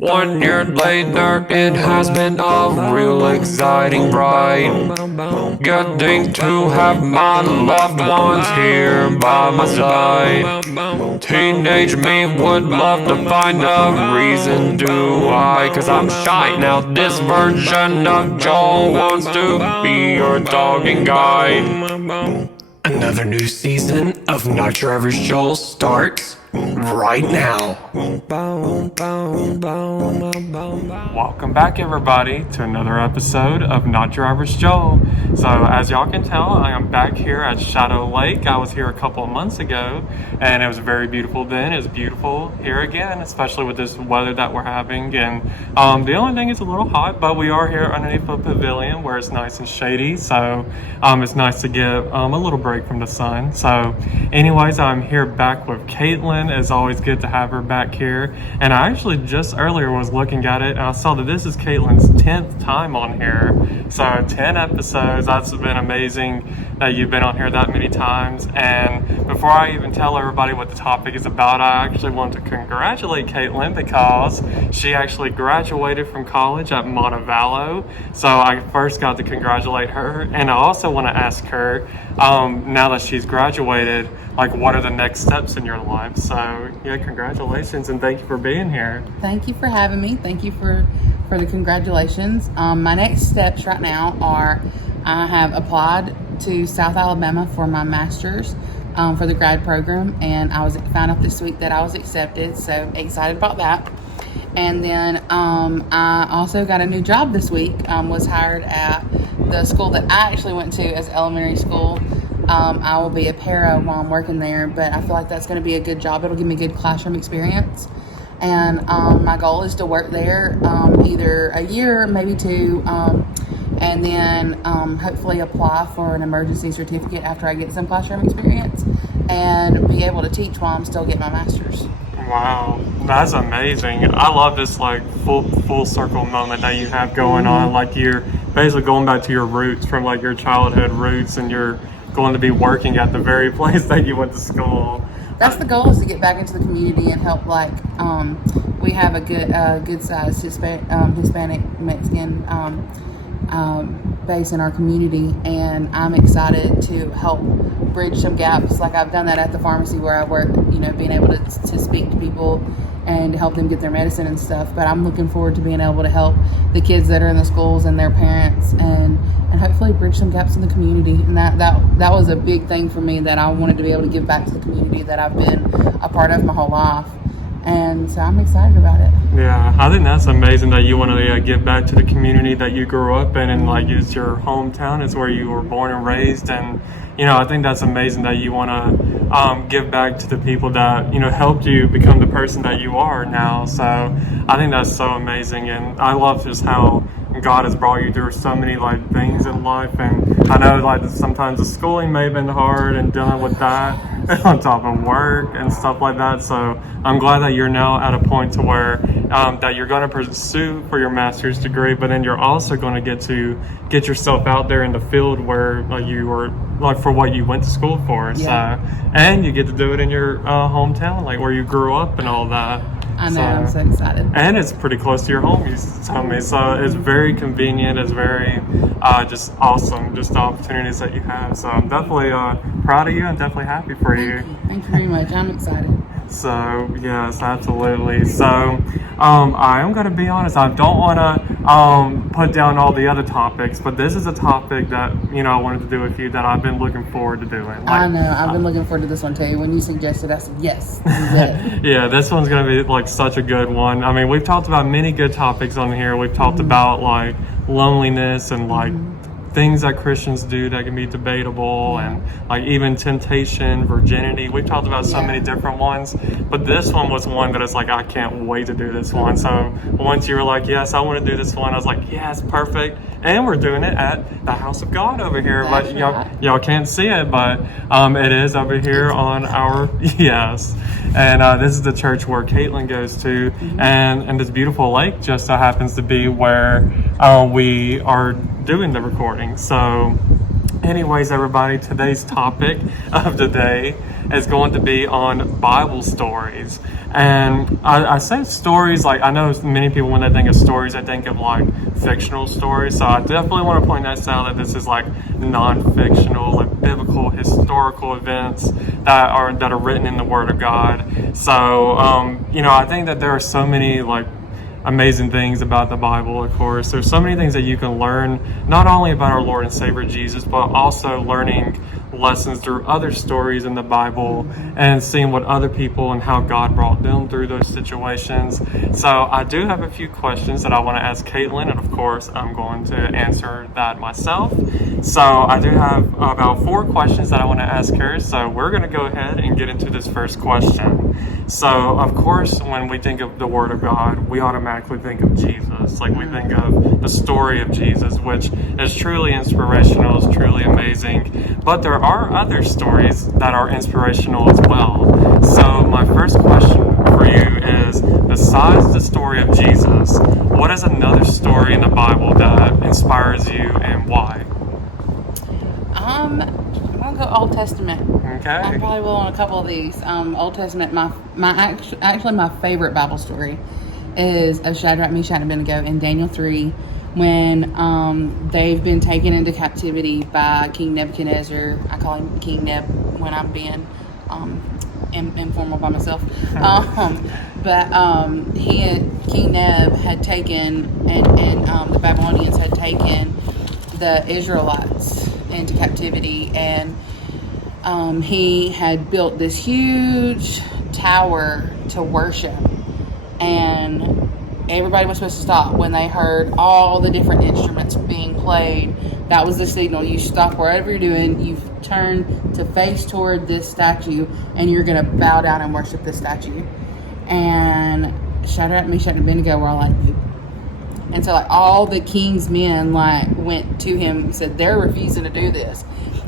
1 year later, it has been a real exciting ride. Getting to have my loved ones here by my side. Teenage me would love to find a reason to why, 'cause I'm shy now. This version of Joel wants to be your dog and guide. Another new season of Not Your Average Joel starts right now. Welcome back, everybody, to another episode of Not Your Average Joel. So, as y'all can tell, I am back here at Shadow Lake. I was here a couple of months ago, and it was very beautiful then. It was beautiful here again, especially with this weather that we're having. And the only thing is a little hot, but we are here underneath a pavilion where it's nice and shady. So, it's nice to get a little break from the sun. So, anyways, I'm here back with Caitlyn. It's always good to have her back here. And I actually just earlier was looking at it and I saw that this is Caitlyn's 10th time on here. So 10 episodes, that's been amazing that you've been on here that many times. And before I even tell everybody what the topic is about, I actually want to congratulate Caitlyn because she actually graduated from college at Montevallo. So I first got to congratulate her. And I also want to ask her, now that she's graduated, like, what are the next steps in your life? So, yeah, congratulations and thank you for being here. Thank you for having me. Thank you for the congratulations. My next steps right now are I have applied to South Alabama for my master's for the grad program, and I found out this week that I was accepted, so excited about that. And then I also got a new job this week, was hired at the school that I actually went to as elementary school. I will be a para while I'm working there, but I feel like that's going to be a good job. It'll give me good classroom experience. And my goal is to work there either a year, maybe two, and then hopefully apply for an emergency certificate after I get some classroom experience and be able to teach while I'm still getting my master's. Wow, that's amazing. I love this like full circle moment that you have going on. Like you're basically going back to your roots from like your childhood roots, and you're going to be working at the very place that you went to school. That's the goal, is to get back into the community and help. Like we have a good sized Hispanic Mexican base in our community, and I'm excited to help bridge some gaps. Like I've done that at the pharmacy where I work, being able to speak to people and help them get their medicine and stuff. But I'm looking forward to being able to help the kids that are in the schools and their parents, and hopefully bridge some gaps in the community. And that was a big thing for me, that I wanted to be able to give back to the community that I've been a part of my whole life. And so I'm excited about it. Yeah, I think that's amazing that you want to give back to the community that you grew up in, and like it's your hometown, it's where you were born and raised. And I think that's amazing that you want to give back to the people that helped you become the person that you are now. So I think that's so amazing, and I love just how God has brought you through so many like things in life. And I know like sometimes the schooling may have been hard and dealing with that on top of work and stuff like that. So I'm glad that you're now at a point to where that you're going to pursue for your master's degree, but then you're also going to get yourself out there in the field where you were like for what you went to school for. Yeah. So, and you get to do it in your hometown, like where you grew up and all that. I know, I'm so excited. And it's pretty close to your home, you tell me. So it's very convenient. It's very just awesome, just the opportunities that you have. So I'm definitely proud of you and definitely happy for you. Thank you very much. I'm excited. So, yes, absolutely. So, I am going to be honest, I don't want to put down all the other topics, but this is a topic that, I wanted to do with you that I've been looking forward to doing. Like, I know, I've been looking forward to this one too. When you suggested, I said, yes, yeah, this one's going to be like such a good one. I mean, we've talked about many good topics on here. We've talked about like loneliness and like things that Christians do that can be debatable, and like even temptation, virginity. We've talked about so many different ones, but this one was one that is like, I can't wait to do this one. So once you were like, yes, I want to do this one, I was like, yes, perfect. And we're doing it at the house of God over here. That's but right. y'all can't see it, but it is over here on our, yes. And this is the church where Caitlyn goes to, and this beautiful lake just so happens to be where we are doing the recording. So Anyways, everybody, today's topic of the day is going to be on Bible stories. And I say stories, like, I know many people, when they think of stories, they think of like fictional stories. So I definitely want to point that out, that this is like non-fictional, like biblical, historical events that are written in the Word of God. So, I think that there are so many like amazing things about the Bible. Of course, there's so many things that you can learn, not only about our Lord and Savior Jesus, but also learning lessons through other stories in the Bible and seeing what other people and how God brought them through those situations. So I do have a few questions that I want to ask Caitlyn, and of course I'm going to answer that myself. So I do have about 4 questions that I want to ask her. So we're going to go ahead and get into this first question. So of course, when we think of the Word of God, we automatically think of Jesus. Like, we think of the story of Jesus, which is truly inspirational, is truly amazing. But there are other stories that are inspirational as well. So my first question for you is, besides the story of Jesus, what is another story in the Bible that inspires you, and why? I'm gonna go Old Testament. Okay. I probably will on a couple of these. Old Testament. My favorite Bible story is of Shadrach, Meshach, and Abednego in Daniel 3, when they've been taken into captivity by King Nebuchadnezzar. I call him King Neb when I'm being informal by myself. King Neb had taken, and the Babylonians had taken the Israelites into captivity, and he had built this huge tower to worship, and everybody was supposed to stop when they heard all the different instruments being played. That was the signal. You stop wherever you're doing, you turn to face toward this statue, and you're going to bow down and worship this statue. And Shadrach, Meshach, and Abednego were all like, and so, like, all the king's men, like, went to him and said, they're refusing to do this.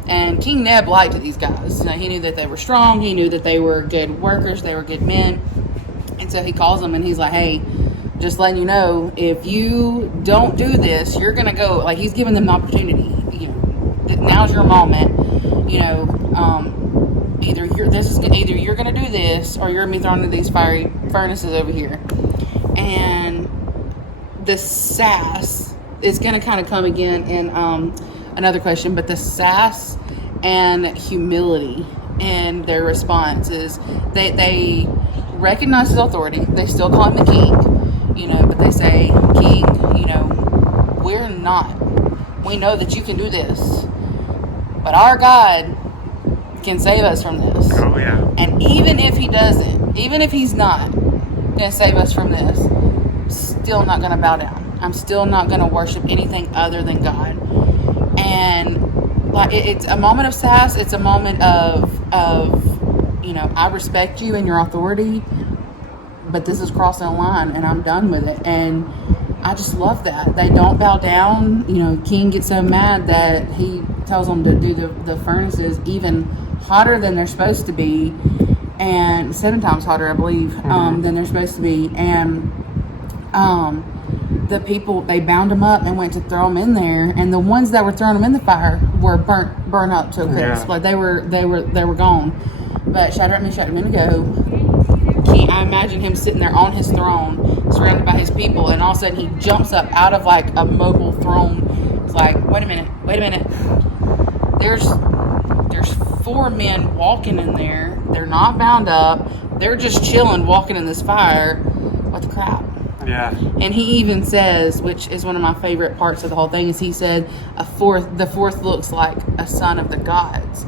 And King Neb liked these guys. He knew that they were strong. He knew that they were good workers. They were good men. And so he calls them and he's like, hey, just letting you know, if you don't do this, you're going to go. Like, he's giving them the opportunity. Now's your moment. Either you're going to do this, or you're going to be thrown into these fiery furnaces over here. And the sass is going to kind of come again in another question, but the sass and humility in their response is they recognize his authority. They still call him the king, but they say, King, we're not. We know that you can do this, but our God can save us from this. Oh, yeah. And even if he doesn't, even if he's not going to save us from this, still not going to bow down. I'm still not going to worship anything other than God. And like, it's a moment of sass. It's a moment of I respect you and your authority, but this is crossing a line, and I'm done with it. And I just love that they don't bow down. King gets so mad that he tells them to do the furnaces even hotter than they're supposed to be, and 7 times hotter, I believe, than they're supposed to be. And the people, they bound them up and went to throw them in there, and the ones that were throwing them in the fire were burnt up to a crisp. Like, they were gone. But Shadrach, Meshach, and Abednego, I imagine him sitting there on his throne, surrounded by his people, and all of a sudden he jumps up out of like a mobile throne. It's like, wait a minute. There's 4 men walking in there. They're not bound up. They're just chilling, walking in this fire. What the crap? Yeah. And he even says, which is one of my favorite parts of the whole thing, is he said, the fourth looks like a son of the gods.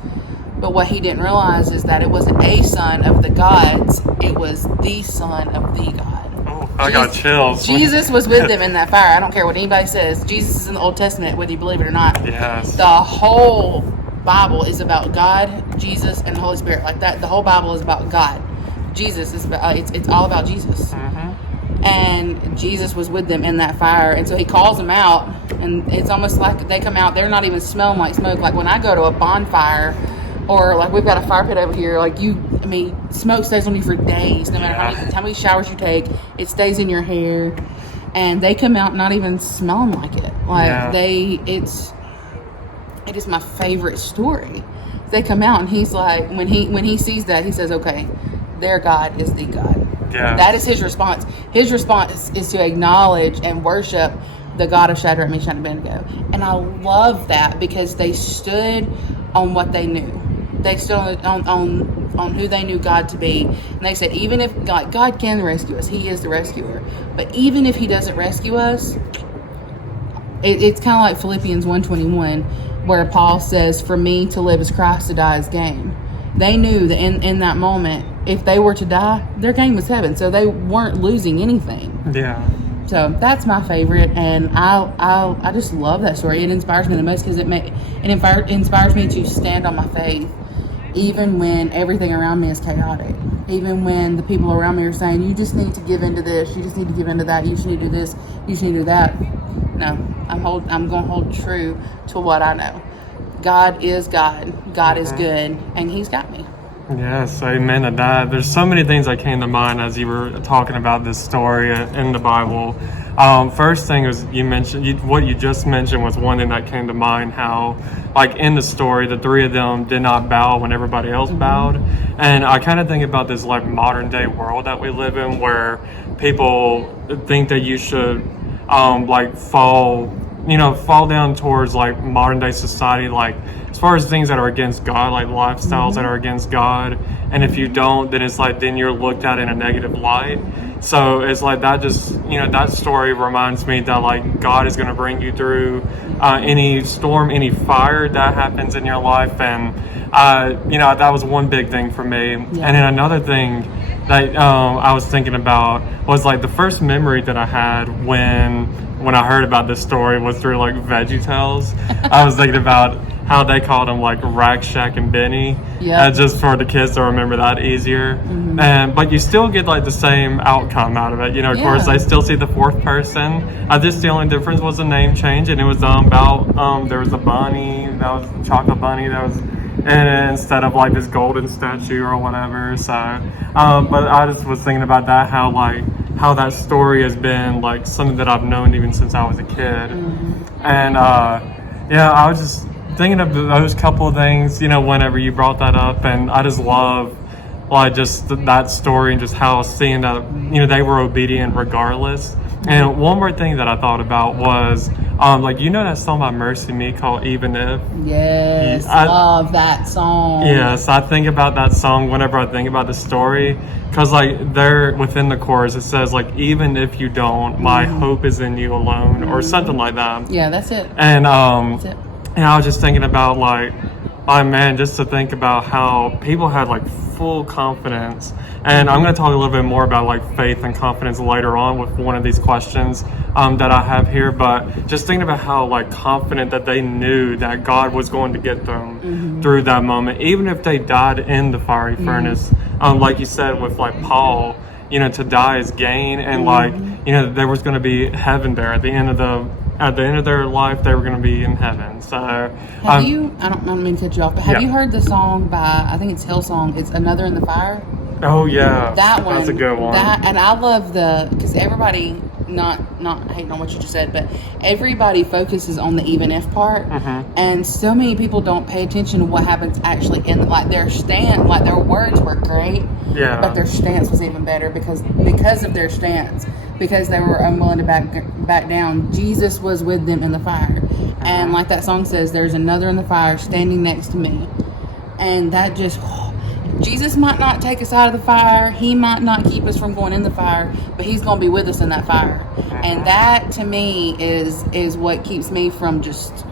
But what he didn't realize is that it wasn't a son of the gods, it was the son of the God. Oh, I got chills. Jesus was with them in that fire. I don't care what anybody says. Jesus is in the Old Testament, whether you believe it or not. Yes. The whole Bible is about God, Jesus, and the Holy Spirit. Like that, the whole Bible is about God. Jesus is about, it's all about Jesus. Mm-hmm. And Jesus was with them in that fire, and so he calls them out, and it's almost like they come out, they're not even smelling like smoke. Like when I go to a bonfire, or like we've got a fire pit over here, like smoke stays on you for days, no matter how many showers you take, it stays in your hair. And they come out not even smelling like it. Like it's It is my favorite story. They come out and he's like, when he sees that, he says, okay, their God is the God. Yeah. That is his response. His response is to acknowledge and worship the God of Shadrach, Meshach, and Abednego. And I love that because they stood on what they knew. They stood on who they knew God to be. And they said, even if God can rescue us, he is the rescuer. But even if he doesn't rescue us, it's kind of like Philippians 1:21, where Paul says, for me to live is Christ, to die is gain. They knew that in that moment, if they were to die, their gain was heaven. So they weren't losing anything. Yeah. So that's my favorite, and I just love that story. It inspires me the most because it inspires me to stand on my faith, even when everything around me is chaotic. Even when the people around me are saying, you just need to give into this, you just need to give into that, you should need to do this, you should need to do that. No, I'm going to hold true to what I know. God is God. God is good, and he's got me. Yes, amen to that. There's so many things that came to mind as you were talking about this story in the Bible. First thing was what you just mentioned was one thing that came to mind, how like in the story, the three of them did not bow when everybody else bowed. And I kind of think about this like modern day world that we live in where people think that you should like fall down towards like modern day society, like as far as things that are against God, like lifestyles that are against God. And if you don't, then it's like, then you're looked at in a negative light. So it's like that that story reminds me that like God is going to bring you through any storm, any fire that happens in your life. And, that was one big thing for me. Yeah. And then another thing that I was thinking about was like the first memory that I had when I heard about this story was through like VeggieTales. I was thinking about how they called them like Rack, Shack, and Benny, just for the kids to remember that easier. But you still get like the same outcome out of it. Of course, they still see the fourth person. Just the only difference was the name change, and it was about there was a bunny that was a chocolate bunny that was. And instead of like this golden statue or whatever. So, but I just was thinking about that, how that story has been like something that I've known even since I was a kid. And I was just thinking of those couple of things, whenever you brought that up, and I just love like just that story and just how seeing that they were obedient regardless. And one more thing that I thought about was that song by Mercy Me called Even If? Yes, I love that song. Yes, I think about that song whenever I think about the story, because like there within the chorus it says like, even if you don't, my hope is in you alone, or something like that. Yeah, that's it. And that's it. And I was just thinking about just to think about how people had like full confidence. And I'm going to talk a little bit more about like faith and confidence later on with one of these questions that I have here. But just thinking about how like confident that they knew that God was going to get them through that moment, even if they died in the fiery furnace. Like you said with like Paul, to die is gain, and there was going to be heaven there at the end of their life. They were going to be in heaven. So have you? I don't mean to cut you off, but have you heard the song by, I think it's Hillsong, it's Another in the Fire? Oh yeah, that one. That's a good one. And I love because everybody, not hating on what you just said, but everybody focuses on the even if part, and so many people don't pay attention to what happens actually in their stance. Like their words were great, but their stance was even better because of their stance, because they were unwilling to back down. Jesus was with them in the fire, and like that song says, there's another in the fire standing next to me, and that just. Jesus might not take us out of the fire. He might not keep us from going in the fire, but he's going to be with us in that fire. And that, to me, is what keeps me from just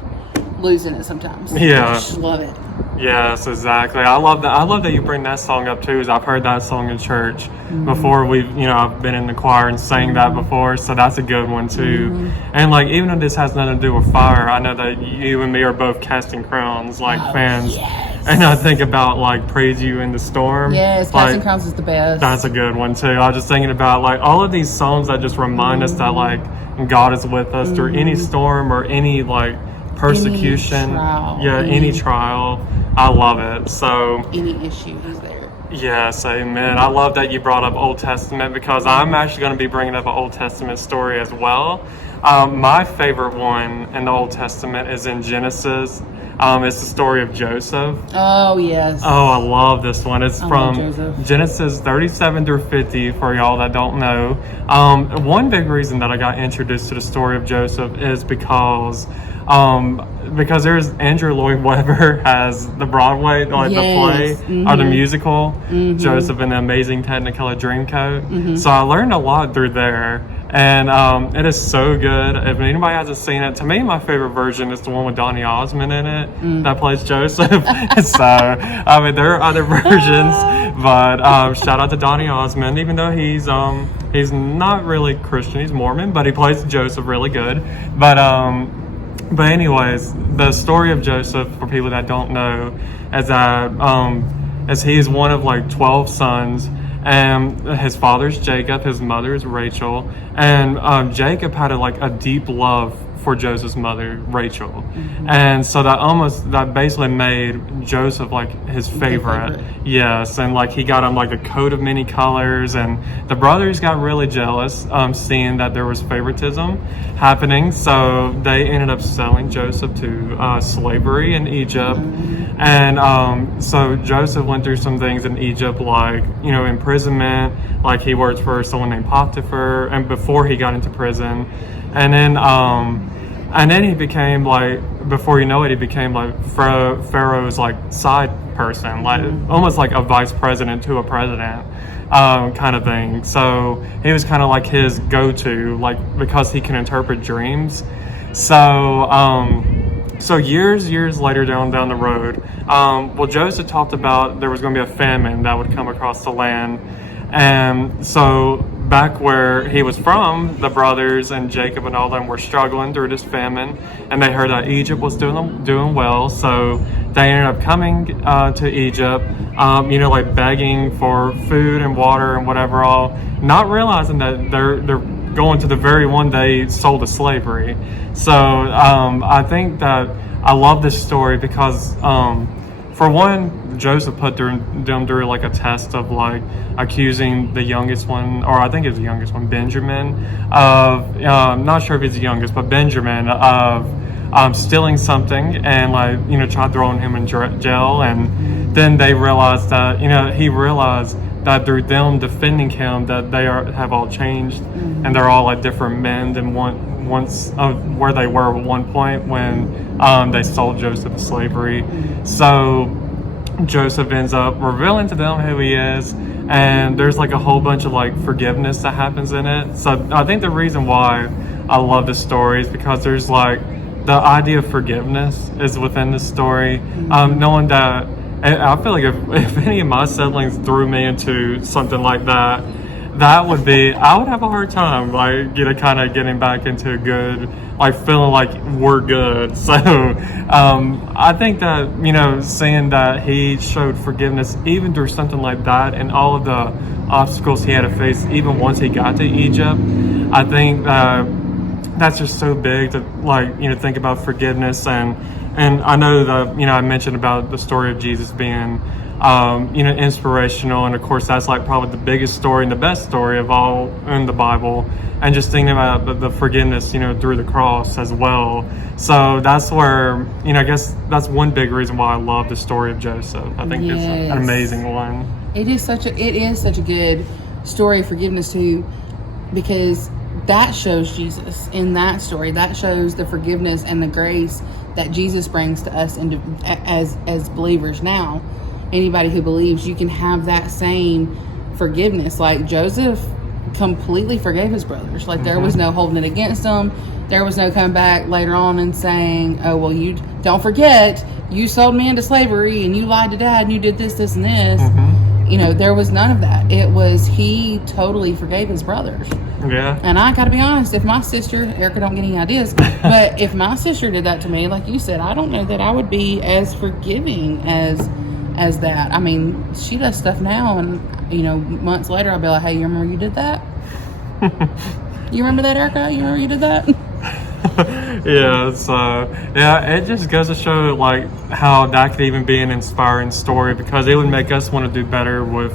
losing it sometimes. Yeah. I just love it. Yes, exactly. I love that. I love that you bring that song up too. Is I've heard that song in church before. I've been in the choir and sang that before, so that's a good one too. And like, even though this has nothing to do with fire, I know that you and me are both Casting Crowns fans. Yes. And I think about like Praise You in the Storm. Yes, Casting Crowns is the best. That's a good one too. I was just thinking about like all of these songs that just remind us that like God is with us through any storm or any like persecution. Any trial. I love it. So any issue, he's there. Yes, amen. I love that you brought up Old Testament, because I'm actually going to be bringing up an Old Testament story as well. My favorite one in the Old Testament is in Genesis. It's the story of Joseph. Oh, yes. Oh, I love this one. It's I love from Joseph. Genesis 37 through 50 for y'all that don't know. One big reason that I got introduced to the story of Joseph is because there's Andrew Lloyd Webber has the Broadway, like the play or the musical, Joseph and the Amazing Technicolor Dreamcoat. So I learned a lot through there. And it is so good. If anybody hasn't seen it, to me, my favorite version is the one with Donny Osmond in it that plays Joseph. So, I mean, there are other versions, but shout out to Donny Osmond, even though he's not really Christian, he's Mormon, but he plays Joseph really good. But anyways, the story of Joseph, for people that don't know, is that as he is one of like 12 sons. And his father's Jacob, his mother is Rachel, and Jacob had a deep love for Joseph's mother, Rachel, and so that basically made Joseph like his favorite. Yes, and like he got him like a coat of many colors, and the brothers got really jealous, seeing that there was favoritism happening. So they ended up selling Joseph to slavery in Egypt, and so Joseph went through some things in Egypt, like imprisonment, like he worked for someone named Potiphar, and before he got into prison, and then he became like, before you know it, he became like Pharaoh's like side person, like almost like a vice president to a president, kind of thing. So he was kind of like his go-to, like because he can interpret dreams. So years later down the road, Joseph talked about there was going to be a famine that would come across the land, and so back where he was from, the brothers and Jacob and all them were struggling through this famine, and they heard that Egypt was doing well, so they ended up coming to Egypt, like begging for food and water and whatever all, not realizing that they're going to the very one they sold to slavery. So I think that I love this story because for one, Joseph put them through like a test of like accusing the youngest one, or I think it was the youngest one, Benjamin, of I'm not sure if he's the youngest, but Benjamin, of stealing something, and tried throwing him in jail. And then they realized that he realized that through them defending him, that they have all changed, and they're all like different men than once where they were at one point when they sold Joseph to slavery. So Joseph ends up revealing to them who he is, and there's like a whole bunch of like forgiveness that happens in it. So I think the reason why I love this story is because there's like the idea of forgiveness is within the story. Knowing that, I feel like if any of my siblings threw me into something like that, I would have a hard time like kind of getting back into a good, like feeling like we're good. So I think that seeing that he showed forgiveness even through something like that, and all of the obstacles he had to face even once he got to Egypt, I think that's just so big to think about forgiveness. And I know that I mentioned about the story of Jesus being inspirational, and of course that's like probably the biggest story and the best story of all in the Bible, and just thinking about the forgiveness through the cross as well. So that's where I guess that's one big reason why I love the story of Joseph. I think it's an amazing one. It is such a good story of forgiveness too, because that shows Jesus in that story. That shows the forgiveness and the grace that Jesus brings to us as believers now. Anybody who believes, you can have that same forgiveness. Like Joseph completely forgave his brothers. Like there was no holding it against them. There was no coming back later on and saying, oh, well, you don't forget, you sold me into slavery and you lied to dad and you did this, and this. There was none of that. It was, he totally forgave his brothers. Yeah. And I gotta be honest, if my sister, Erica don't get any ideas, but if my sister did that to me, like you said, I don't know that I would be as forgiving as that. I mean, she does stuff now, and months later I'll be like, hey, you remember you did that? You remember that, Erica? You remember you did that? It just goes to show like how that could even be an inspiring story, because it would make us want to do better with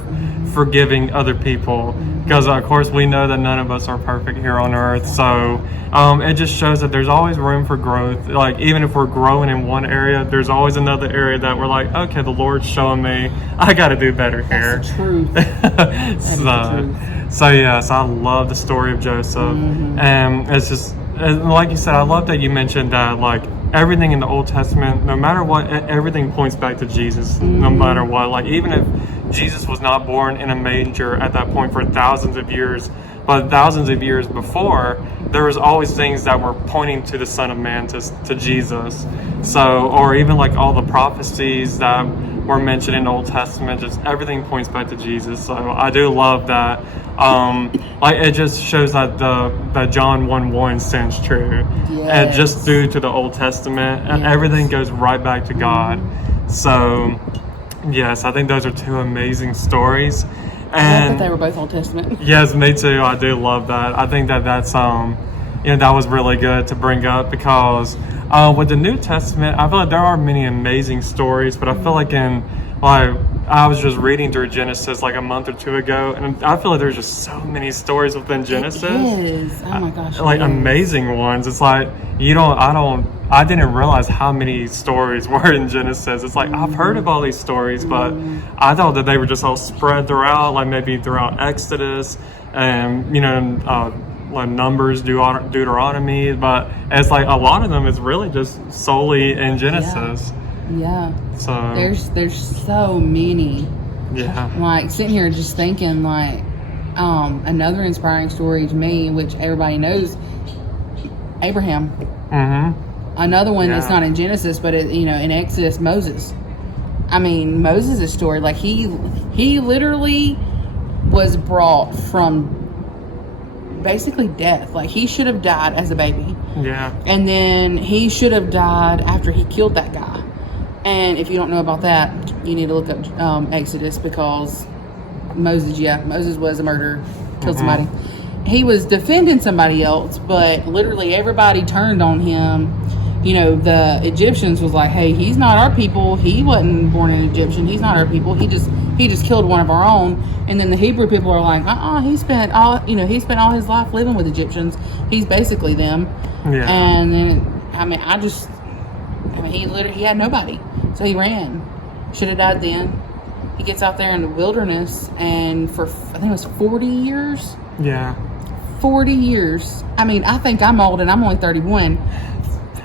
forgiving other people, because of course we know that none of us are perfect here on earth. So it just shows that there's always room for growth. Like, even if we're growing in one area, there's always another area that we're like, okay, the Lord's showing me I got to do better here. That's the truth. That's the truth. So yes, I love the story of Joseph, and it's just, and like you said, I love that you mentioned that, like, everything in the Old Testament, no matter what, everything points back to Jesus. No matter what, like, even if Jesus was not born in a manger at that point for thousands of years, but thousands of years before, there was always things that were pointing to the Son of Man, to Jesus. So, or even like all the prophecies that were mentioned in the Old Testament, just everything points back to Jesus. So I do love that. Like, it just shows that that John 1:1 stands true. Yes. And just due to the Old Testament, everything goes right back to God. So yes, I think those are two amazing stories. I love that they were both Old Testament. Yes, me too. I do love that. I think that's that was really good to bring up, because with the New Testament, I feel like there are many amazing stories, but I feel like I was just reading through Genesis like a month or two ago, and I feel like there's just so many stories within Genesis. It is. Oh my gosh. Like, amazing ones. It's like, I didn't realize how many stories were in Genesis. It's like, I've heard of all these stories, but I thought that they were just all spread throughout, like maybe throughout Exodus and, like Numbers, Deuteronomy, but it's like a lot of them is really just solely in Genesis. Yeah. So there's so many. Yeah. Like, sitting here just thinking, like, another inspiring story to me, which everybody knows, Abraham. Another one that's not in Genesis, but in Exodus, Moses. I mean, Moses' story, like, he literally was brought from basically death. Like, he should have died as a baby. Yeah. And then he should have died after he killed that guy. And if you don't know about that, you need to look up Exodus, because Moses was a murderer, killed somebody. He was defending somebody else, but literally everybody turned on him. The Egyptians was like, hey, he's not our people. He wasn't born an Egyptian. He's not our people. He just killed one of our own. And then the Hebrew people are like, he spent all his life living with Egyptians. He's basically them. Yeah. And then, he had nobody. So he ran. Should have died then. He gets out there in the wilderness, and for, I think it was 40 years. Yeah. 40 years. I think I'm old and I'm only 31.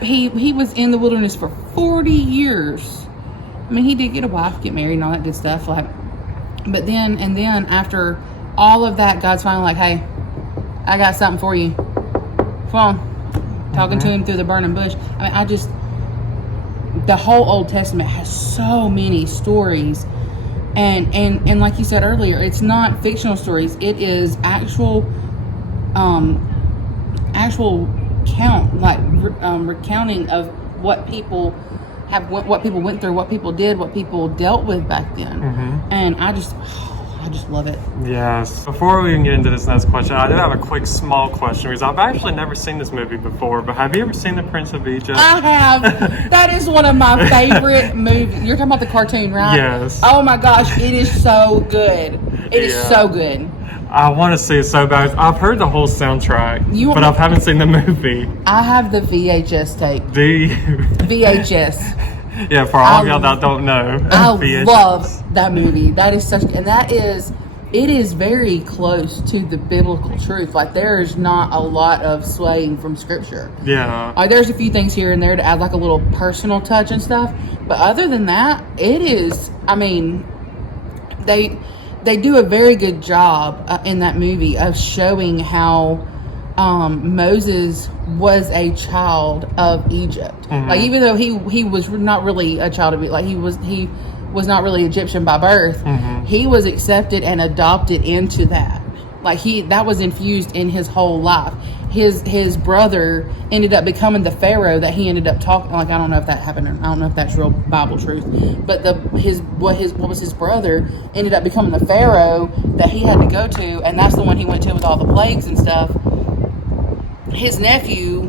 He was in the wilderness for 40 years. He did get a wife, get married, and all that good stuff. But then after all of that, God's finally like, hey, I got something for you. Come on. Talking to him through the burning bush. The whole Old Testament has so many stories. And like you said earlier, it's not fictional stories. It is actual count, like recounting of what people went through, what people did, what people dealt with back then. And I just love it. Yes. Before we even get into this next question, I do have a quick small question, because I've actually never seen this movie before, but have you ever seen The Prince of Egypt? I have. That is one of my favorite movies. You're talking about the cartoon, right? Yes. Oh my gosh, it is so good. It is so good. I want to see it so bad. I've heard the whole soundtrack, but I haven't seen the movie. I have the VHS tape. Do you? VHS. Yeah, for all of y'all that don't know. I VHS. love that movie. That is it is very close to the biblical truth. Like, there's not a lot of swaying from scripture. Yeah. There's a few things here and there to add like a little personal touch and stuff. But other than that, it is, they do a very good job in that movie of showing how Moses was a child of Egypt. Like, even though he was not really a child of Egypt, like he was not really Egyptian by birth, he was accepted and adopted into that. Like, that was infused in his whole life. His brother ended up becoming the Pharaoh that he ended up talking. Like, I don't know if that happened. I don't know if that's real Bible truth. But what was his brother ended up becoming the Pharaoh that he had to go to, and that's the one he went to with all the plagues and stuff. His nephew,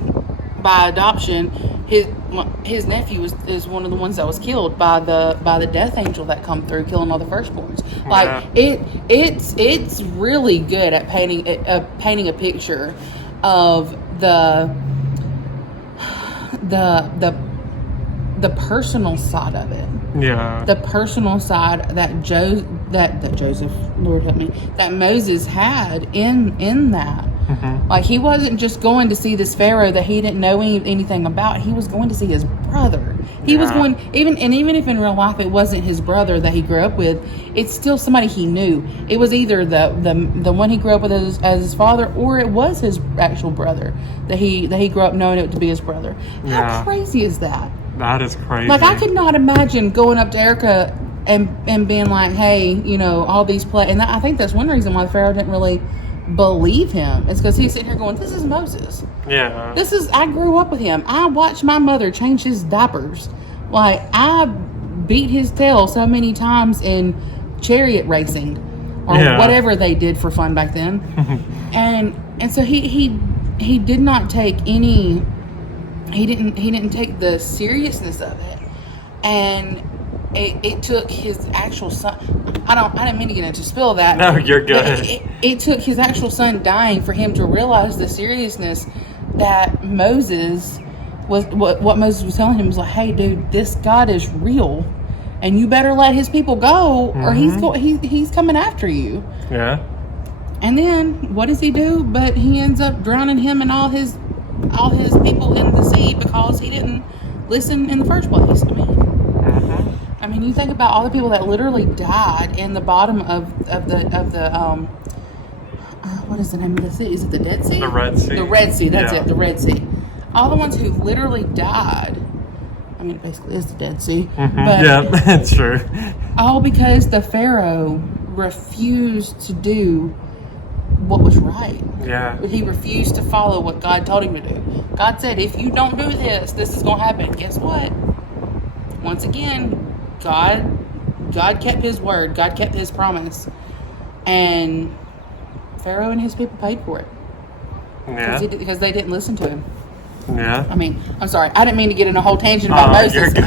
by adoption, his nephew is one of the ones that was killed by the death angel that come through, killing all the firstborns. Like it's really good at painting a picture of the personal side of it. Yeah. The personal side that Joseph, Lord help me, that Moses had in that. Mm-hmm. Like, he wasn't just going to see this Pharaoh that he didn't know anything about. He was going to see his brother. He was going, even if in real life it wasn't his brother that he grew up with, it's still somebody he knew. It was either the one he grew up with as his father, or it was his actual brother that he grew up knowing it to be his brother. How crazy is that? That is crazy. Like, I could not imagine going up to Erica and being like, hey, you know, all these and I think that's one reason why Pharaoh didn't really believe him. It's because he's sitting here going, this is Moses. Yeah. I grew up with him. I watched my mother change his diapers. Like, I beat his tail so many times in chariot racing or whatever they did for fun back then. and so he did not take any, he didn't take the seriousness of it. And it took his actual son. I didn't mean to get into spill that. No, you're good. It took his actual son dying for him to realize the seriousness that Moses was. What Moses was telling him was like, "Hey, dude, this God is real, and you better let his people go, or he's coming after you." Yeah. And then what does he do? But he ends up drowning him and all his people in the sea because he didn't listen in the first place. I mean, you think about all the people that literally died in the bottom of the what is the name of the sea? Is it the Dead Sea? The Red Sea. The Red Sea. That's it. The Red Sea. All the ones who literally died. I mean, basically, it's the Dead Sea. But yeah, it's true. All because the Pharaoh refused to do what was right. Yeah. He refused to follow what God told him to do. God said, if you don't do this, this is going to happen. Guess what? Once again, God kept his word. God kept his promise. And Pharaoh and his people paid for it. Yeah. Because they didn't listen to him. Yeah. I mean, I'm sorry. I didn't mean to get in a whole tangent about Moses. You're good.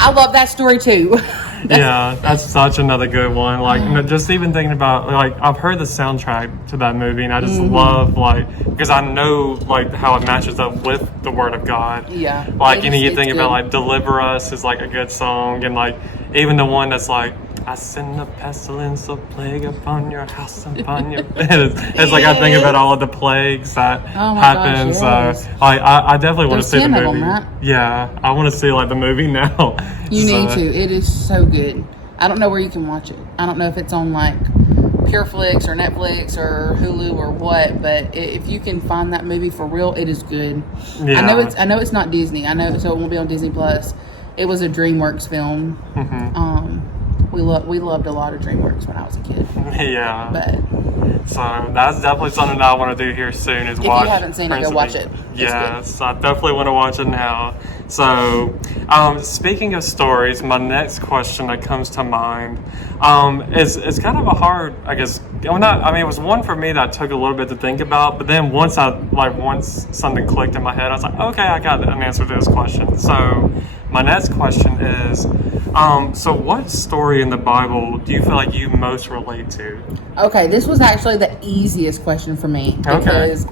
I love that story too. That's such another good one. Like, just even thinking about, like, I've heard the soundtrack to that movie, and I just love, like, because I know, like, how it matches up with the Word of God. Yeah. Like, you think about, like, Deliver Us is, like, a good song, and, like, even the one that's, like, I send a pestilence or plague upon your house and upon your bed. It's like I think about all of the plagues that happen. Gosh, yes. So I definitely want to see the movie. Of them, right? Yeah, I want to see like the movie now. You need to. It is so good. I don't know where you can watch it. I don't know if it's on like PureFlix or Netflix or Hulu or what, but if you can find that movie for real, it is good. Yeah. I know it's not Disney. I know, so it won't be on Disney Plus. It was a DreamWorks film. We loved a lot of DreamWorks when I was a kid. Yeah. But so that's definitely something that I want to do here soon is watch. If you haven't seen it, go watch it. Yes, I definitely want to watch it now. So, speaking of stories, my next question that comes to mind is kind of a hard, I guess. It was one for me that took a little bit to think about, but then once something clicked in my head, I was like, okay, I got an answer to this question. So, my next question is, so what story in the Bible do you feel like you most relate to? Okay, this was actually the easiest question for me because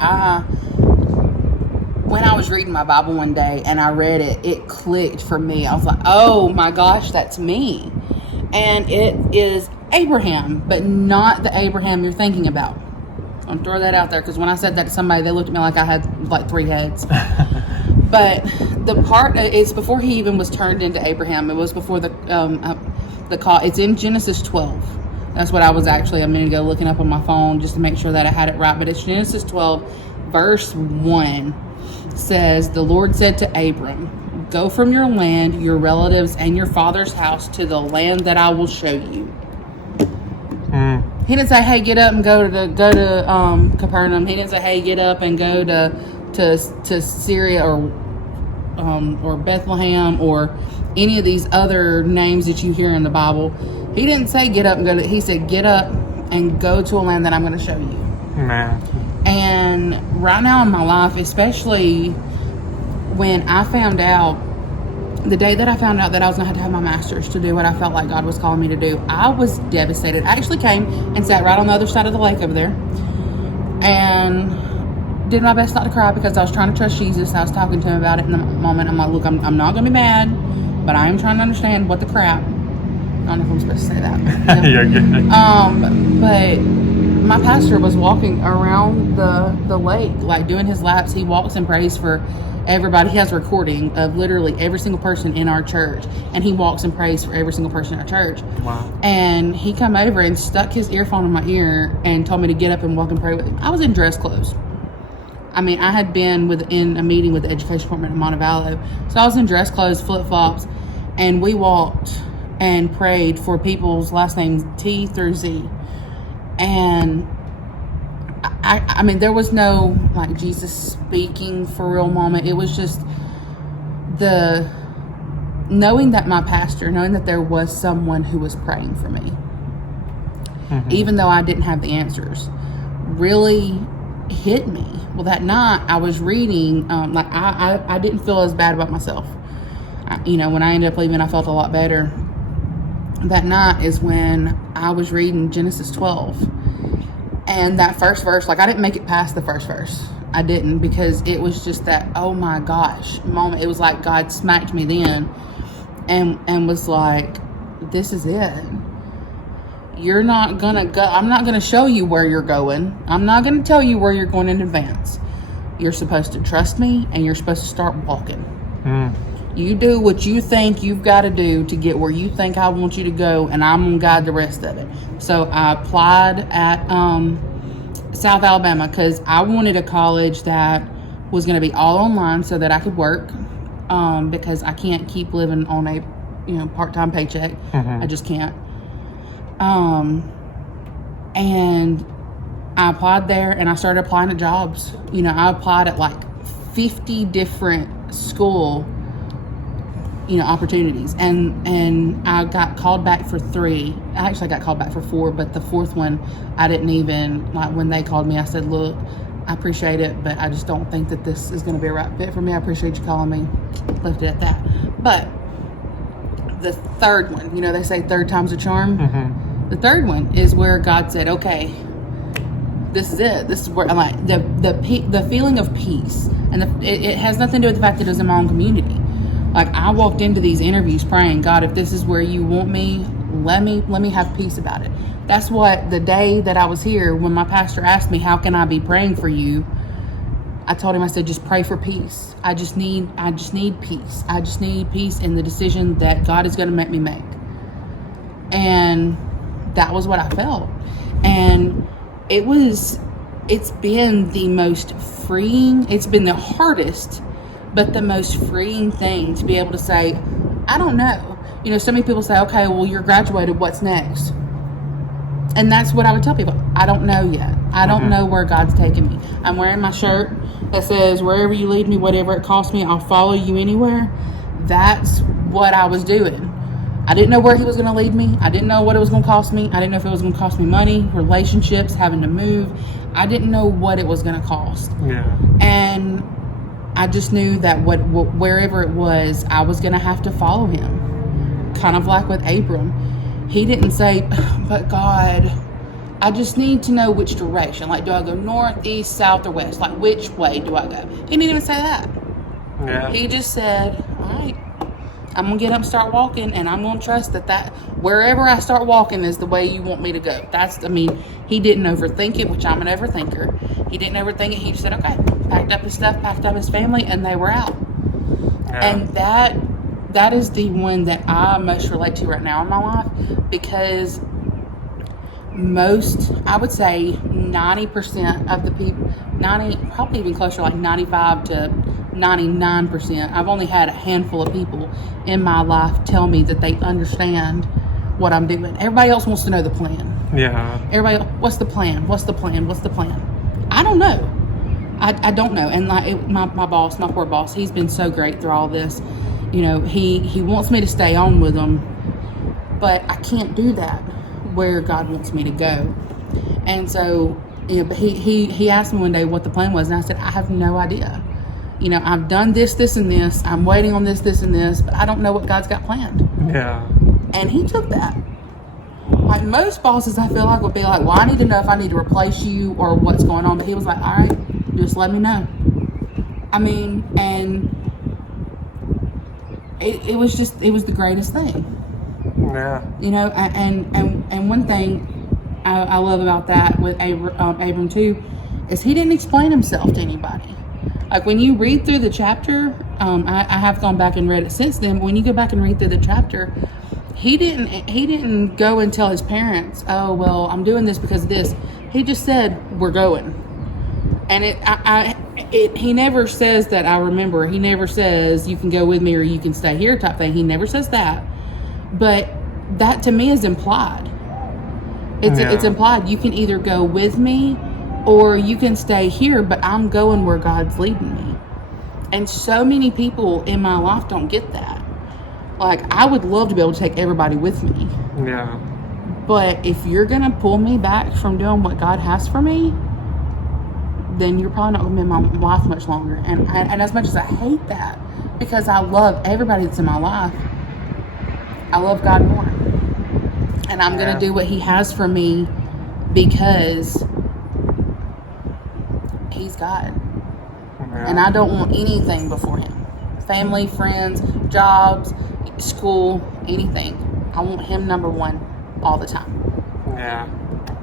when I was reading my Bible one day and I read it, it clicked for me. I was like, oh my gosh, that's me. And it is Abraham, but not the Abraham you're thinking about. I'll throw that out there because when I said that to somebody, they looked at me like I had like 3 heads. But the part, it's before he even was turned into Abraham. It was before the call. It's in Genesis 12. That's what I was actually a minute ago looking up on my phone just to make sure that I had it right. But it's Genesis 12, verse 1 says, the Lord said to Abram, go from your land, your relatives, and your father's house to the land that I will show you. He didn't say, hey, get up and go to Capernaum. He didn't say, hey, get up and go to Syria or Bethlehem or any of these other names that you hear in the Bible. He didn't say get up and go to, he said get up and go to a land that I'm going to show you. Man. And right now in my life, especially when I found out, the day that I found out that I was going to have my master's to do what I felt like God was calling me to do, I was devastated. I actually came and sat right on the other side of the lake over there and did my best not to cry, because I was trying to trust Jesus. I was talking to him about it in the moment. I'm like, look, I'm not going to be mad, but I am trying to understand what the crap. I don't know if I'm supposed to say that. You're good. But my pastor was walking around the lake, like doing his laps. He walks and prays for everybody. He has a recording of literally every single person in our church, and he walks and prays for every single person in our church. Wow. And he come over and stuck his earphone in my ear and told me to get up and walk and pray with him. I was in dress clothes. I mean, I had been in a meeting with the education department in Montevallo, so I was in dress clothes, flip-flops, and we walked and prayed for people's last names T through Z. And I mean, there was no like Jesus speaking for real moment. It was just the knowing that my pastor, knowing that there was someone who was praying for me, even though I didn't have the answers, really hit me. Well, that night I was reading, like I didn't feel as bad about myself. When I ended up leaving, I felt a lot better. That night is when I was reading Genesis 12. And that first verse, like I didn't make it past the first verse. I didn't, because it was just that, oh my gosh moment. It was like God smacked me then and was like, this is it. You're not gonna go. I'm not gonna show you where you're going. I'm not gonna tell you where you're going in advance. You're supposed to trust me, and you're supposed to start walking. You do what you think you've got to do to get where you think I want you to go, and I'm going to guide the rest of it. So I applied at South Alabama because I wanted a college that was going to be all online so that I could work, because I can't keep living on a part-time paycheck. I just can't. And I applied there, and I started applying at jobs. I applied at like 50 different school opportunities, and I got called back for 3. I actually got called back for 4, but the 4th one I didn't even, like, when they called me, I said, look, I appreciate it, but I just don't think that this is going to be a right fit for me. I appreciate you calling me. Left it at that. But the 3rd one, they say 3rd time's a charm. The 3rd one is where God said, okay, this is it. This is where I'm like, the feeling of peace, and it has nothing to do with the fact that it was in my own community. Like, I walked into these interviews praying, God, if this is where you want me, let me have peace about it. That's what the day that I was here, when my pastor asked me, how can I be praying for you? I told him, I said, just pray for peace. I just need peace. I just need peace in the decision that God is going to make me make. And that was what I felt. And it's been the most freeing, it's been the hardest, but the most freeing thing to be able to say, I don't know. So many people say, okay, well, you're graduated, what's next? And that's what I would tell people. I don't know yet. I don't know where God's taking me. I'm wearing my shirt that says, wherever you lead me, whatever it costs me, I'll follow you anywhere. That's what I was doing. I didn't know where he was going to lead me. I didn't know what it was going to cost me. I didn't know if it was going to cost me money, relationships, having to move. I didn't know what it was going to cost. Yeah. And I just knew that wherever it was, I was going to have to follow him. Kind of like with Abram. He didn't say, but God, I just need to know which direction. Like, do I go north, east, south, or west? Like, which way do I go? He didn't even say that. Yeah. He just said, all right, I'm going to get up and start walking, and I'm going to trust that wherever I start walking is the way you want me to go. He didn't overthink it, which I'm an overthinker. He didn't overthink it. He just said, okay, packed up his stuff, packed up his family, and they were out. Yeah. And that is the one that I most relate to right now in my life, because I would say 90% of the people, probably even closer, like 95 to 99%. I've only had a handful of people in my life tell me that they understand what I'm doing. Everybody else wants to know the plan. Yeah. Everybody else, what's the plan? What's the plan? What's the plan? I don't know. I don't know. And like my boss, my poor boss, he's been so great through all this. He wants me to stay on with him, but I can't do that where God wants me to go. And so, but he asked me one day what the plan was, and I said, I have no idea. I've done this, this, and this. I'm waiting on this, this, and this, but I don't know what God's got planned. Yeah. And he took that. Like most bosses, I feel like would be like, well, I need to know if I need to replace you or what's going on. But he was like, all right, just let me know. I mean, and it was the greatest thing. Yeah. And one thing I love about that with Abram too, is he didn't explain himself to anybody. Like when you read through the chapter, I have gone back and read it since then. But when you go back and read through the chapter, he didn't go and tell his parents, oh well, I'm doing this because of this. He just said, we're going. And he never says that I remember. He never says you can go with me or you can stay here type thing. He never says that. But that to me is implied. It's implied you can either go with me or you can stay here, but I'm going where God's leading me. And so many people in my life don't get that. Like, I would love to be able to take everybody with me. Yeah. But if you're going to pull me back from doing what God has for me, then you're probably not going to be in my life much longer. And as much as I hate that, because I love everybody that's in my life, I love God more. And I'm going to do what he has for me because he's God. Yeah. And I don't want anything before him. Family, friends, jobs, school, anything. I want him number one all the time. Yeah.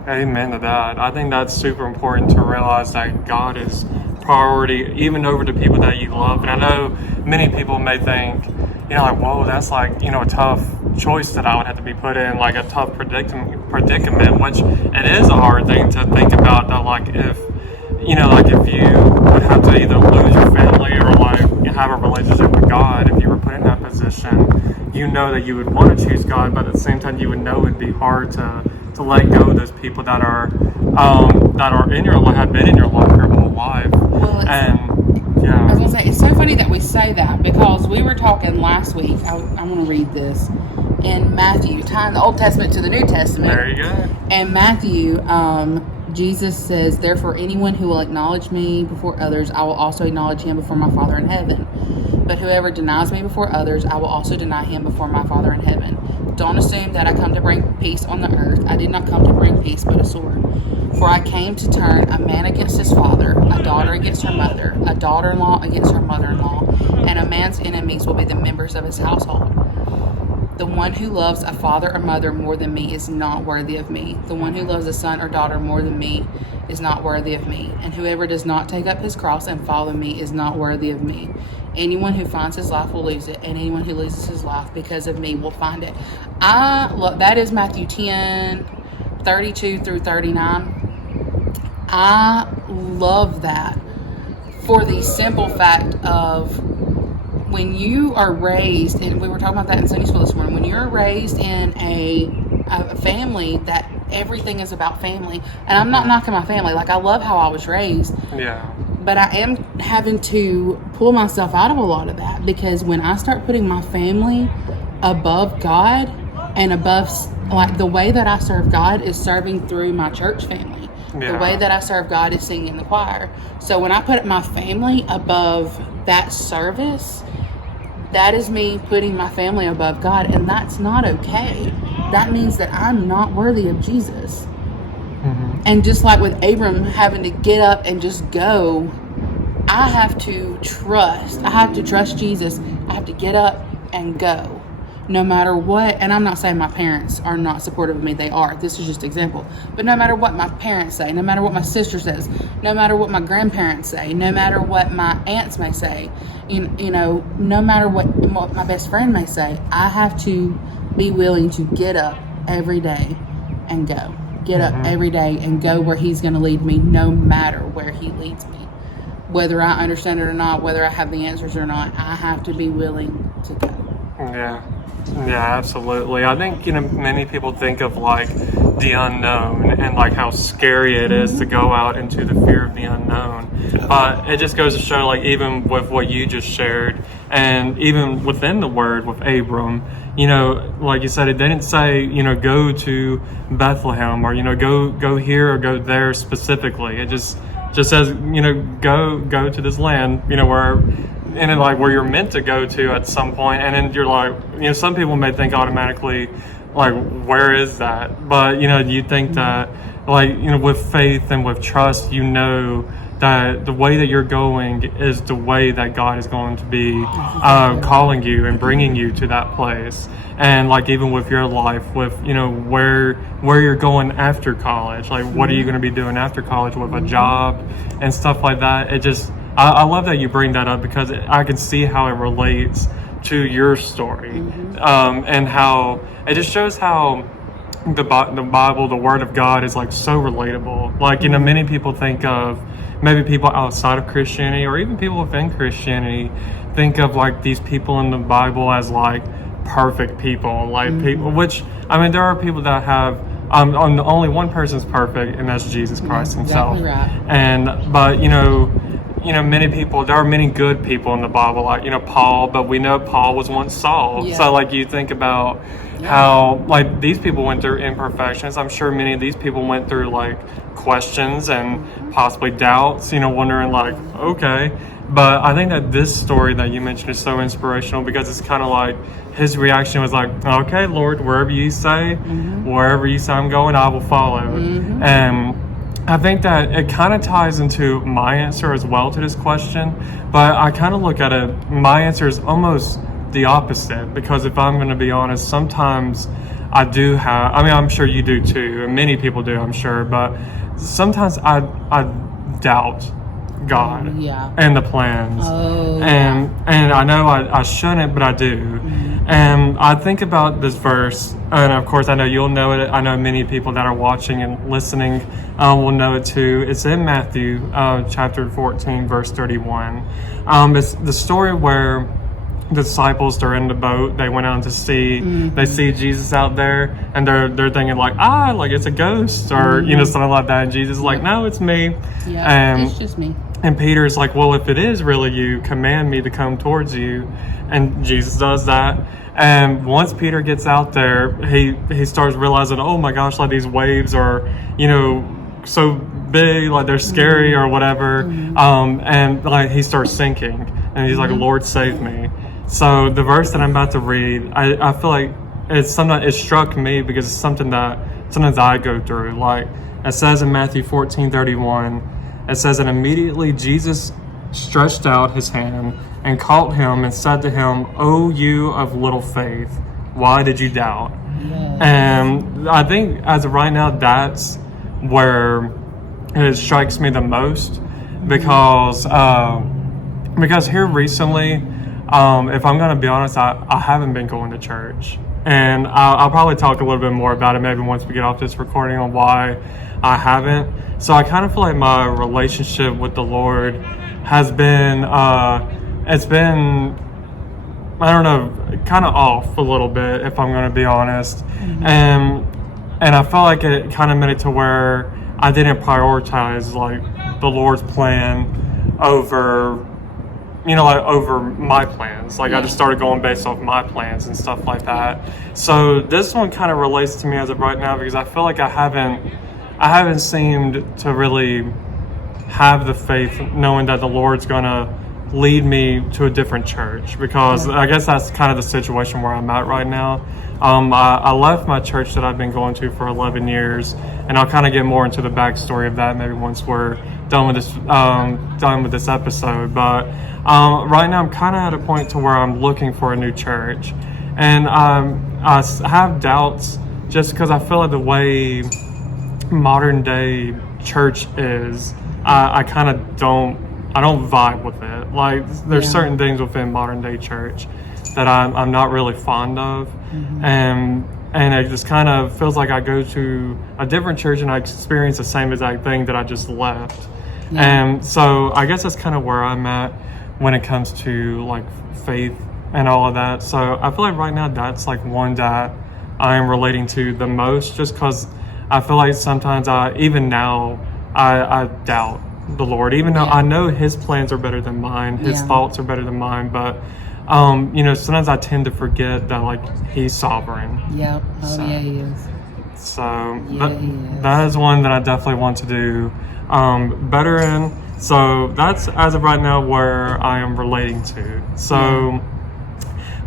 Amen to that. I think that's super important to realize that God is priority even over the people that you love. And I know many people may think, like, whoa, that's like, a tough choice that I would have to be put in, like a tough predicament, which it is a hard thing to think about, that like if you would have to either lose your family or like have a relationship with God, if you were put in that position, that you would want to choose God, but at the same time you would know it'd be hard to let go of those people that are in your life, have been in your life your whole life. Well, I was gonna say, it's so funny that we say that, because we were talking last week. I'm gonna read this in Matthew, tying the Old Testament to the New Testament. There you go. And Matthew, Jesus says, therefore anyone who will acknowledge me before others, I will also acknowledge him before my Father in heaven. But whoever denies me before others, I will also deny him before my Father in heaven. Don't assume that I come to bring peace on the earth. I did not come to bring peace, but a sword. For I came to turn a man against his father, a daughter against her mother, a daughter-in-law against her mother-in-law, and a man's enemies will be the members of his household. The one who loves a father or mother more than me is not worthy of me. The one who loves a son or daughter more than me is not worthy of me. And whoever does not take up his cross and follow me is not worthy of me. Anyone who finds his life will lose it, and anyone who loses his life because of me will find it. That is Matthew 10:32 through 39. I love that for the simple fact of, when you are raised, and we were talking about that in Sunday school this morning, when you're raised in a family that everything is about family, and I'm not knocking my family, like I love how I was raised. Yeah. But I am having to pull myself out of a lot of that, because when I start putting my family above God and above, like, the way that I serve God is serving through my church family. Yeah. The way that I serve God is singing in the choir. So when I put my family above that service, that is me putting my family above God, and that's not okay. That means that I'm not worthy of Jesus. Mm-hmm. And just like with Abram having to get up and just go, I have to trust. I have to trust Jesus. I have to get up and go, no matter what. And I'm not saying my parents are not supportive of me. They are. This is just an example. But no matter what my parents say, no matter what my sister says, no matter what my grandparents say, no matter what my aunts may say, no matter what my best friend may say, I have to be willing to get up every day and go. Get up every day and go where he's going to lead me, no matter where he leads me. Whether I understand it or not, whether I have the answers or not, I have to be willing to go. Yeah. Yeah, absolutely. I think, many people think of like the unknown and like how scary it is to go out into the fear of the unknown. But it just goes to show, like, even with what you just shared, and even within the word with Abram, like you said, it didn't say, go to Bethlehem or, go here or go there specifically. It just just says, go to this land, where where you're meant to go to at some point. And then you're like, some people may think automatically, like, where is that? But you think that, with faith and with trust, that the way that you're going is the way that God is going to be calling you and bringing you to that place. And even with your life, with where you're going after college, what are you going to be doing after college with a job and stuff like that. It just, I love that you bring that up, because I can see how it relates to your story, and how it just shows how the Bible, the Word of God, is so relatable. Many people think of, maybe people outside of Christianity or even people within Christianity think of these people in the Bible as perfect people, people, which there are people that have only one person's perfect, and that's Jesus Christ himself. Exactly right. And but many people, there are many good people in the Bible, Paul, but we know Paul was once Saul. Yeah. So you think about how these people went through imperfections. I'm sure many of these people went through questions and possibly doubts, wondering okay. But I think that this story that you mentioned is so inspirational, because it's kind of his reaction was okay, Lord, wherever you say I'm going, I will follow. And I think that it kind of ties into my answer as well to this question, but I kind of look at it, my answer is almost the opposite, because if I'm going to be honest, sometimes I do have, I'm sure you do too, and many people do, I'm sure, but sometimes I doubt God and the plans. And I know I shouldn't, but I do. And I think about this verse, and of course I know you'll know it. I know many people that are watching and listening will know it too. It's in Matthew chapter 14, verse 31. It's the story where the disciples, they're in the boat, they went out to sea, they see Jesus out there, and they're thinking it's a ghost, or something like that, and Jesus is no, it's me. It's just me. And Peter's well, if it is really you, command me to come towards you. And Jesus does that. And once Peter gets out there, he starts realizing, oh my gosh, these waves are, so big, they're scary or whatever. And he starts sinking, and he's Lord, save me. So the verse that I'm about to read, I feel it's something, it struck me because it's something that sometimes I go through. It says in Matthew 14:31, it says, and immediately Jesus stretched out his hand and caught him and said to him, O you of little faith, why did you doubt? Yes. And I think as of right now, that's where it strikes me the most, because here recently, if I'm going to be honest, I haven't been going to church. And I'll probably talk a little bit more about it maybe once we get off this recording on why I haven't. So I kind of feel my relationship with the Lord has been, it's been, I don't know, kind of off a little bit, if I'm going to be honest. And I felt it kind of made it to where I didn't prioritize the Lord's plan over, over my plans. I just started going based off my plans and stuff like that. So this one kind of relates to me as of right now, because I feel I haven't seemed to really have the faith knowing that the Lord's gonna lead me to a different church, because I guess that's kind of the situation where I'm at right now. I left my church that I've been going to for 11 years, and I'll kind of get more into the backstory of that maybe once we're done with this episode. But right now I'm kind of at a point to where I'm looking for a new church, and I have doubts just because I feel the way modern day church is, I kind of don't vibe with it. There's certain things within modern day church that I'm not really fond of. And it just kind of feels I go to a different church and I experience the same exact thing that I just left. And so I guess that's kind of where I'm at when it comes to faith and all of that. So I feel right now that's one that I am relating to the most, just because I feel sometimes even now I doubt the Lord, even though I know his plans are better than mine, his thoughts are better than mine, but sometimes I tend to forget that he's sovereign. Yep. Oh, so, he is. So that is one that I definitely want to do. better in. So that's, as of right now, where I am relating to. So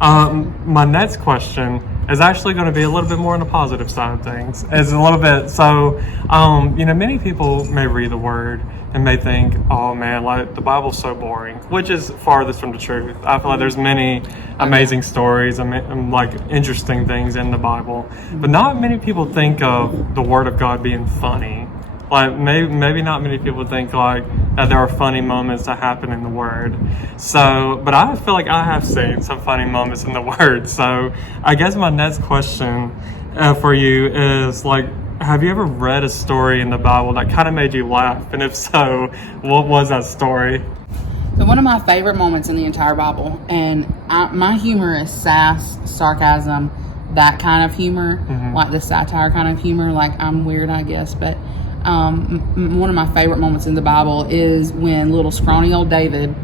my next question is actually going to be a little bit more on the positive side of things. It's a little bit, so, many people may read the word and may think, oh man, like the Bible's so boring, which is farthest from the truth. I feel like there's many amazing stories and like interesting things in the Bible, but not many people think of the Word of God being funny. Like maybe not many people think like that there are funny moments that happen in the Word. So, but I feel like I have seen some funny moments in the Word. So I guess my next question for you is like, have you ever read a story in the Bible that kind of made you laugh? And if so, what was that story? So one of my favorite moments in the entire Bible, and my humor is sass, sarcasm, that kind of humor, like the satire kind of humor. Like I'm weird, I guess, but one of my favorite moments in the Bible is when little scrawny old David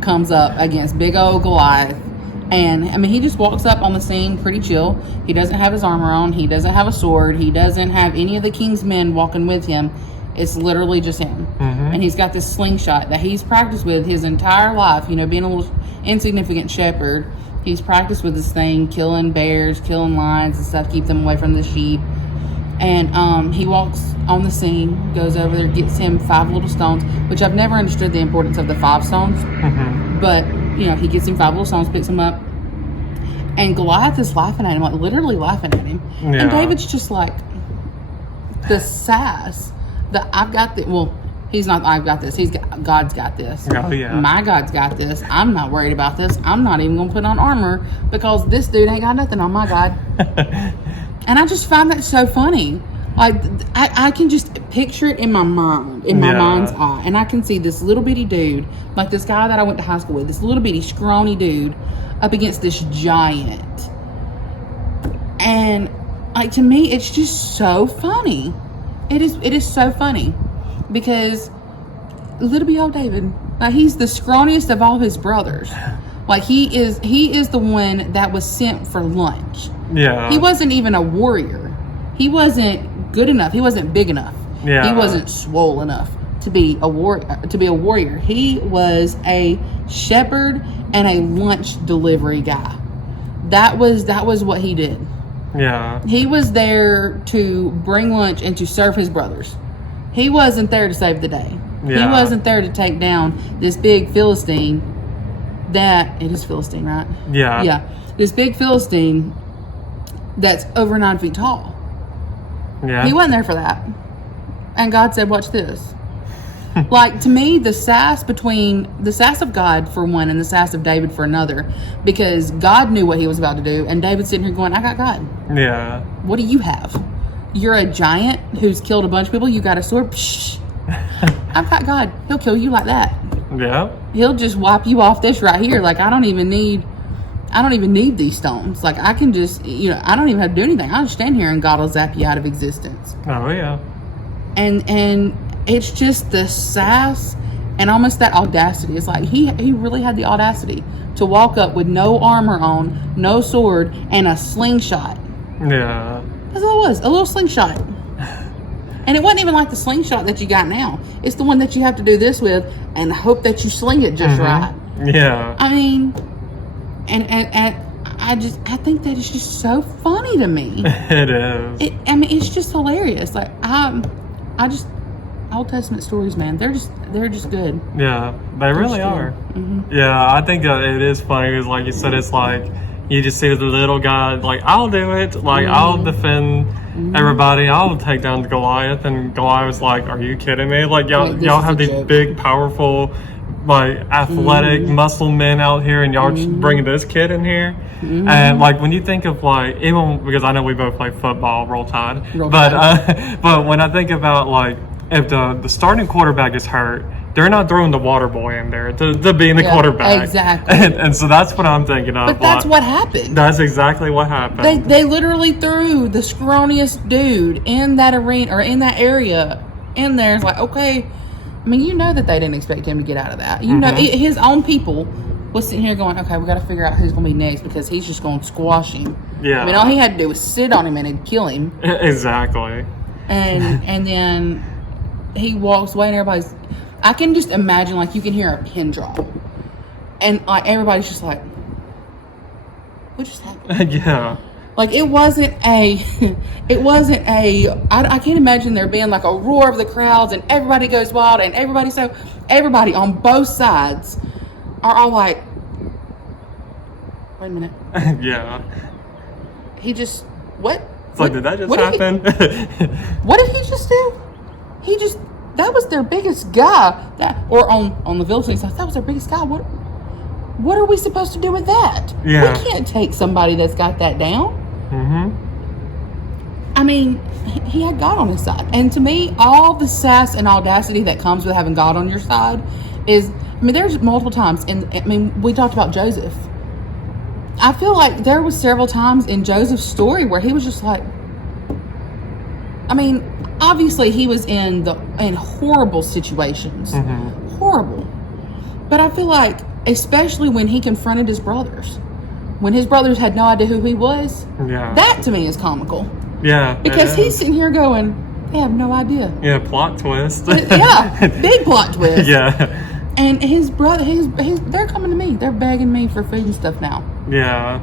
comes up against big old Goliath. And I mean, he just walks up on the scene pretty chill. He doesn't have his armor on. He doesn't have a sword. He doesn't have any of the king's men walking with him. It's literally just him. And he's got this slingshot that he's practiced with his entire life, being a little insignificant shepherd. He's practiced with this thing, killing bears, killing lions and stuff, keep them away from the sheep. And he walks on the scene, goes over there, gets him 5 little stones, which I've never understood the importance of the 5 stones. But, he gets him 5 little stones, picks them up. And Goliath is laughing at him, like literally laughing at him. Yeah. And David's just like, the sass, I've got this. Well, he's not, I've got this. God's got this. Oh, yeah. My God's got this. I'm not worried about this. I'm not even going to put on armor because this dude ain't got nothing on my God. And I just find that so funny. Like, I can just picture it in my mind, in my mind's eye. And I can see this little bitty dude, like this guy that I went to high school with, this little bitty scrawny dude up against this giant. And, like, to me, it's just so funny. It is so funny. Because little bitty old David, like, he's the scrawniest of all his brothers. Like, he is the one that was sent for lunch. Yeah. He wasn't even a warrior. He wasn't good enough. He wasn't big enough. Yeah. He wasn't swole enough to be a warrior. He was a shepherd and a lunch delivery guy. That was what he did. Yeah. He was there to bring lunch and to serve his brothers. He wasn't there to save the day. Yeah. He wasn't there to take down this big Philistine it is Philistine, right? Yeah. Yeah. This big Philistine that's over 9 feet tall. Yeah. He wasn't there for that. And God said, watch this. Like, to me, the sass of God for one and the sass of David for another, because God knew what he was about to do, and David's sitting here going, I got God. Yeah. What do you have? You're a giant who's killed a bunch of people. You got a sword. Psh. I've got God. He'll kill you like that. Yeah. He'll just wipe you off this right here. Like, I don't even need these stones. Like, I can just, I don't even have to do anything. I'll just stand here and God will zap you out of existence. Oh, yeah. And it's just the sass and almost that audacity. It's like he really had the audacity to walk up with no armor on, no sword, and a slingshot. Yeah. That's all it was, a little slingshot. And it wasn't even like the slingshot that you got now. It's the one that you have to do this with and hope that you sling it just right. Yeah. I mean, and I think that is just so funny to me. It is. It's just hilarious. Like, Old Testament stories, man, they're just good. Yeah, they really are. Yeah, I think that it is funny. Because like you said, it's like you just see the little guy, like, I'll do it. Like, I'll defend everybody. I'll take down Goliath. And Goliath was like, are you kidding me? Like, y'all have these big, powerful, like, athletic, muscle men out here, and y'all just bringing this kid in here. And, like, when you think of, like, even, because I know we both play football, Roll Tide. But when I think about, like, if the starting quarterback is hurt, they're not throwing the water boy in there to be the quarterback. Exactly. And so that's what I'm thinking of. But that's what happened. That's exactly what happened. They literally threw the scrawniest dude in that arena or in that area in there. It's like, okay, I mean, that they didn't expect him to get out of that. His own people was sitting here going, okay, we got to figure out who's going to be next because he's just going to squash him. Yeah. I mean, all he had to do was sit on him and it'd kill him. Exactly. And then he walks away and everybody's, I can just imagine, like, you can hear a pin drop. And, like, everybody's just like, what just happened? Yeah. Like, I can't imagine there being, like, a roar of the crowds and everybody goes wild and everybody on both sides are all like, wait a minute. Yeah. He just, what? It's like, did that just happen? What did he just do? That was their biggest guy. Or on the Philistines side, that was their biggest guy. What are we supposed to do with that? Yeah. We can't take somebody that's got that down. Mm-hmm. I mean, he had God on his side. And to me, all the sass and audacity that comes with having God on your side is, I mean, there's multiple times, we talked about Joseph. I feel like there was several times in Joseph's story where he was just like, I mean, obviously he was in horrible situations. Mm-hmm. Horrible. But I feel like, especially when he confronted his brothers, when his brothers had no idea who he was, that to me is comical. Yeah. Because he's sitting here going, they have no idea. Yeah, plot twist. Yeah, big plot twist. Yeah. And his brother, they're coming to me. They're begging me for food and stuff now. Yeah.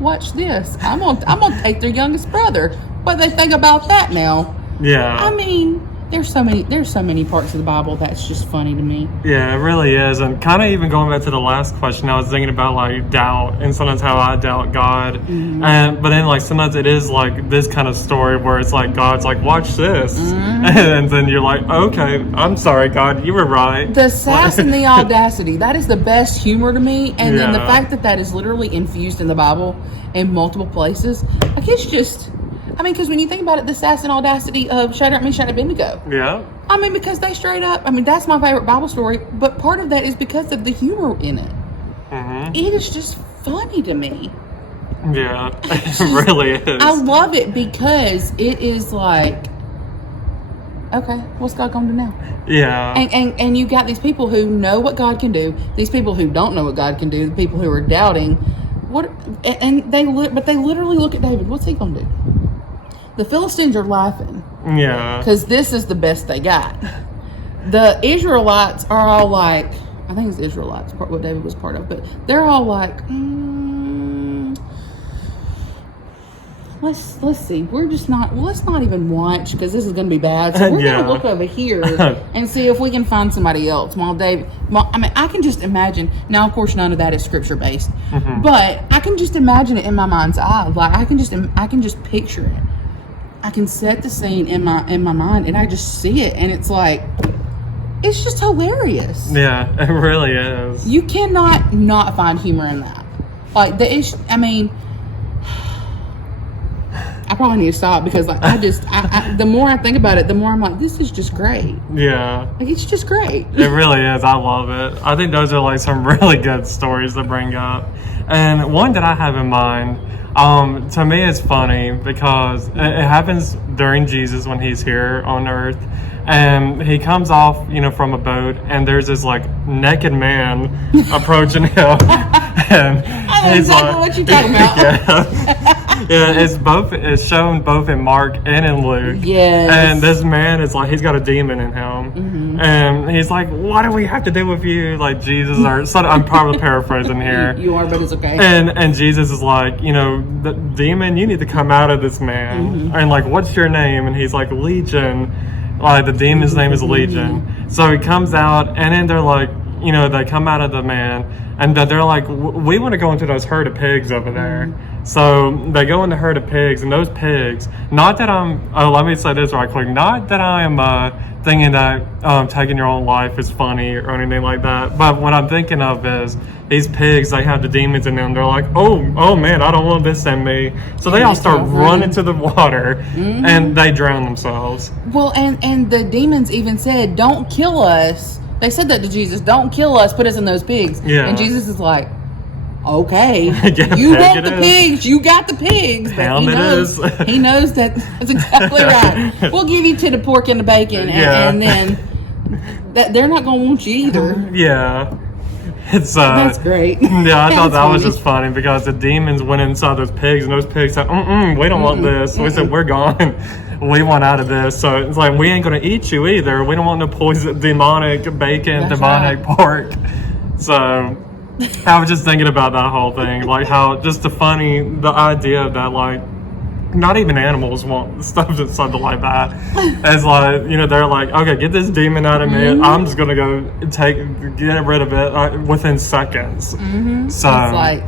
Watch this. I'm gonna take their youngest brother. What they think about that now? Yeah. I mean, there's so many parts of the Bible that's just funny to me. Yeah, it really is. And kind of even going back to the last question, I was thinking about like doubt and sometimes how I doubt God. Mm-hmm. But then like sometimes it is like this kind of story where it's like God's like, watch this. Mm-hmm. And then you're like, okay, I'm sorry, God, you were right. The sass and the audacity, that is the best humor to me. And then the fact that is literally infused in the Bible in multiple places. Like, it's just, I mean, because when you think about it, the sass and audacity of Shadrach, Meshach, and Abednego. Yeah. I mean, because they straight up, I mean, that's my favorite Bible story, but part of that is because of the humor in it. Mm-hmm. It is just funny to me. Yeah, it really is. I love it because it is like, okay, what's God going to do now? Yeah. And you got these people who know what God can do, these people who don't know what God can do, the people who are doubting. They literally look at David. What's he going to do? The Philistines are laughing. Yeah. Because this is the best they got. The Israelites are all like, I think it's Israelites, what David was part of, but they're all like, let's see. Let's not even watch because this is going to be bad. So we're going to look over here and see if we can find somebody else. I mean, I can just imagine. Now, of course, none of that is scripture based, but I can just imagine it in my mind's eye. Like I can just picture it. I can set the scene in my mind, and I just see it, and it's like, it's just hilarious. Yeah, it really is. You cannot not find humor in that. Like I mean, I probably need to stop because like the more I think about it, the more I'm like, this is just great. Yeah. Like, it's just great. It really is. I love it. I think those are like some really good stories to bring up. And one that I have in mind, to me it's funny because it happens during Jesus when he's here on earth. And he comes off, from a boat, and there's this like naked man approaching him. And I know exactly what you're talking about. Yeah, it's shown both in Mark and in Luke. Yes. And this man is like, he's got a demon in him. And he's like, what do we have to do with you? Like Jesus, I'm probably paraphrasing here. You are, but it's okay. And Jesus is like, the demon, you need to come out of this man. And like, what's your name? And he's like, Legion. Like the demon's name is Legion. So he comes out, and then they're like, they come out of the man, and they're like, we want to go into those herd of pigs over there. So they go in the herd of pigs, and those pigs, let me say this right quick, not that I am thinking that taking your own life is funny or anything like that, but what I'm thinking of is these pigs, they have the demons in them. They're like, oh man, I don't want this in me. So they all start running to the water, and they drown themselves. Well, and the demons even said, don't kill us. They said that to Jesus, don't kill us, put us in those pigs. Yeah. And Jesus is like, okay, yeah, you want the pigs, you got the pigs. But he knows that's exactly right. We'll give you to the pork and the bacon, and then they're not going to want you either. Yeah. That's great. Yeah, I thought that was just funny because the demons went inside those pigs, and those pigs said, we don't want this. So we said, we're gone. we want out of this. So it's like, we ain't going to eat you either. We don't want no poison, demonic bacon, That's demonic right. pork. So I was just thinking about that whole thing. Like how just the idea that like, not even animals want stuff that's something like that. It's like, you know, they're like, okay, get this demon out of me. I'm just gonna go get rid of it within seconds. So It's like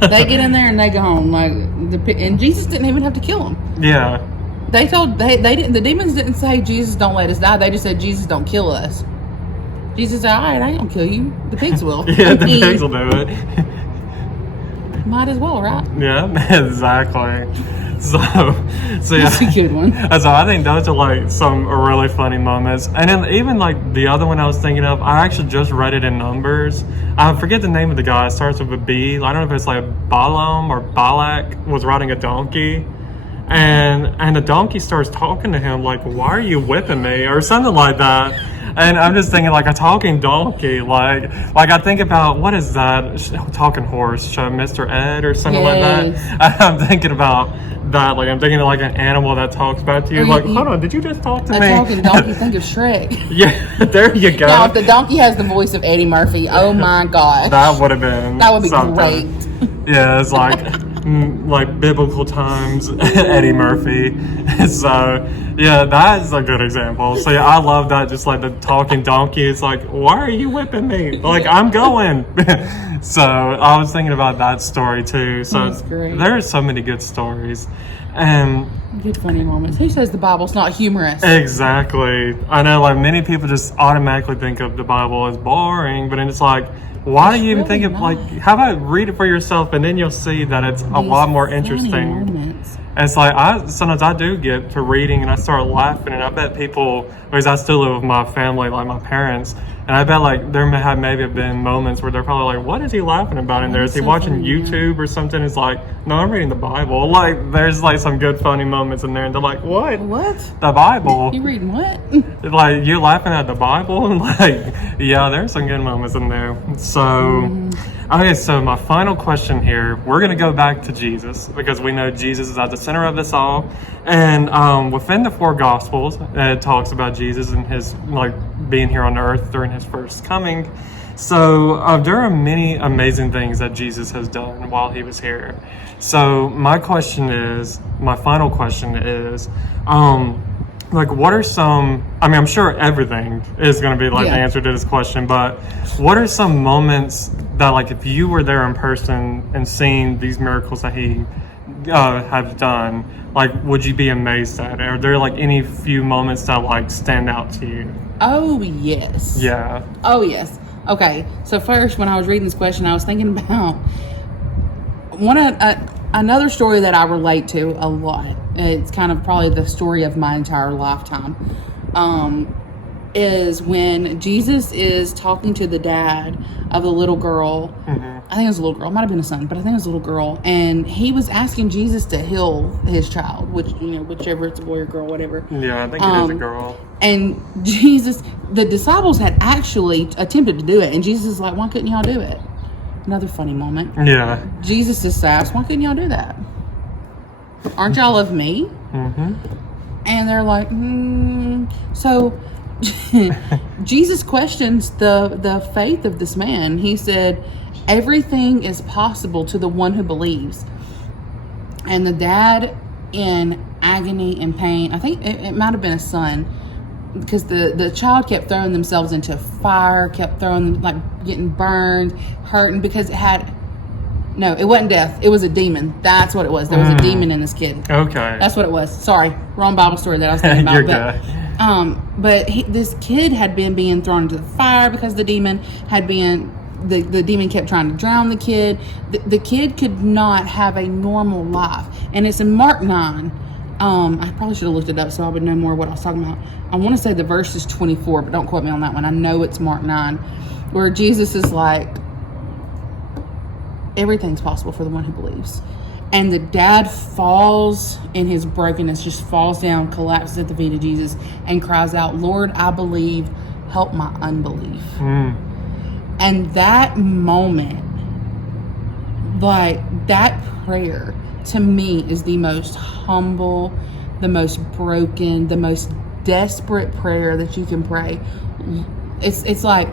they get in there and they go home. Like and Jesus didn't even have to kill them. yeah, They didn't. The demons didn't say, Jesus, don't let us die. They just said, Jesus, don't kill us. Jesus said, all right, I ain't gonna kill you. The pigs will. yeah, the pigs will do it. Might as well, right? Yeah, exactly. So yeah. That's a good one. So I think those are like some really funny moments. And then even like the other one I was thinking of, I actually just read it in Numbers. I forget the name of the guy. It starts with a B. I don't know if it's like Balaam or Balak was riding a donkey. And the donkey starts talking to him like, why are you whipping me? Or something like that. And I'm just thinking like a talking donkey, like I think about, what is that talking horse show, Mr. Ed or something like that. I'm thinking about that, like I'm thinking of like an animal that talks back to you, like, hold on, did you just talk to me? A talking donkey, think of Shrek. Yeah, there you go. Now, if the donkey has the voice of Eddie Murphy, oh my gosh. That would have been something. Great. Yeah, it's like biblical times, Eddie Murphy. So yeah, that is a good example. So yeah, I love that. Just like the talking donkey, it's like, why are you whipping me? Like, I'm going. So I was thinking about that story too. So That's great. there are so many good stories. Good funny moments. Who says the Bible's not humorous? Exactly. I know, like many people just automatically think of the Bible as boring, but then it's like, why do you even think of like, how about read it for yourself and then you'll see that it's a lot more interesting. Moments. And it's like, sometimes I do get to reading and I start laughing, and I bet people, because I still live with my family, like my parents, and I bet like there maybe have been moments where they're probably like, what is he laughing about in there? Is he watching YouTube or something? It's like, no, I'm reading the Bible. Like there's like some good funny moments in there, and they're like, what? The Bible? You reading what? Like, you laughing at the Bible? And like, yeah, there's some good moments in there. So okay, so my final question here, we're going to go back to Jesus, because we know Jesus is at the center of this all. And within the 4 Gospels, it talks about Jesus and his like being here on earth during his first coming. So there are many amazing things that Jesus has done while he was here. So my final question is, like, what are some, I mean, I'm sure everything is going to be like the answer to this question, but what are some moments that, like, if you were there in person and seeing these miracles that he has done, like, would you be amazed at it? Are there like any few moments that like stand out to you? Oh, yes. Yeah. Oh, yes. Okay, so first, when I was reading this question, I was thinking about another story that I relate to a lot. It's kind of probably the story of my entire lifetime. Is when Jesus is talking to the dad of the little girl. I think it was a little girl. It might have been a son, but I think it was a little girl. And he was asking Jesus to heal his child, whichever it's a boy or girl, whatever. Yeah, I think it is a girl. And Jesus, the disciples had actually attempted to do it. And Jesus is like, why couldn't y'all do it? Another funny moment. Yeah. Jesus is asked, why couldn't y'all do that? Aren't y'all of me? And they're like, So Jesus questions the faith of this man. He said, everything is possible to the one who believes. And the dad, in agony and pain, I think it might have been a son, because the child kept throwing themselves into fire, kept throwing them, like getting burned, hurting, because it wasn't death. It was a demon. That's what it was. There was a demon in this kid. Okay. That's what it was. Sorry. Wrong Bible story that I was thinking about. You're good. But this kid had been being thrown into the fire because the demon had been, the demon kept trying to drown the kid. The kid could not have a normal life. And it's in Mark 9. I probably should have looked it up so I would know more what I was talking about. I want to say the verse is 24, but don't quote me on that one. I know it's Mark 9, where Jesus is like, everything's possible for the one who believes. And the dad falls in his brokenness, just falls down, collapses at the feet of Jesus, and cries out, Lord, I believe, help my unbelief. And that moment, like that prayer, to me is the most humble the most broken, the most desperate prayer that you can pray. It's like,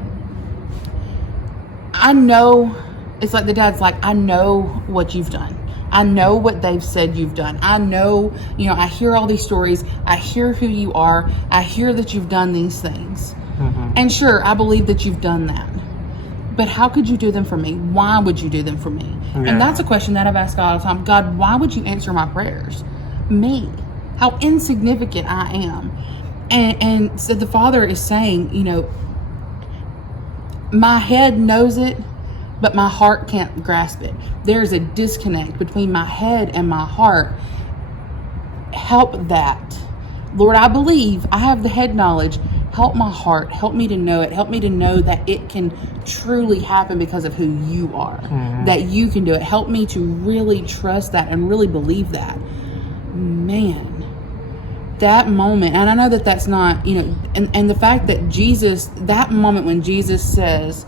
I know, it's like the dad's like, I know what you've done. I know what they've said you've done. I know, I hear all these stories. I hear who you are. I hear that you've done these things. Mm-hmm. And sure, I believe that you've done that. But how could you do them for me? Why would you do them for me? Yeah. And that's a question that I've asked God all the time. God, why would you answer my prayers? Me. How insignificant I am. And so the Father is saying, my head knows it, but my heart can't grasp it. There's a disconnect between my head and my heart. Help that. Lord, I believe I have the head knowledge. Help my heart. Help me to know it. Help me to know that it can truly happen because of who you are. Mm-hmm. That you can do it. Help me to really trust that and really believe that. Man, that moment, and I know that that's not, and the fact that Jesus, that moment when Jesus says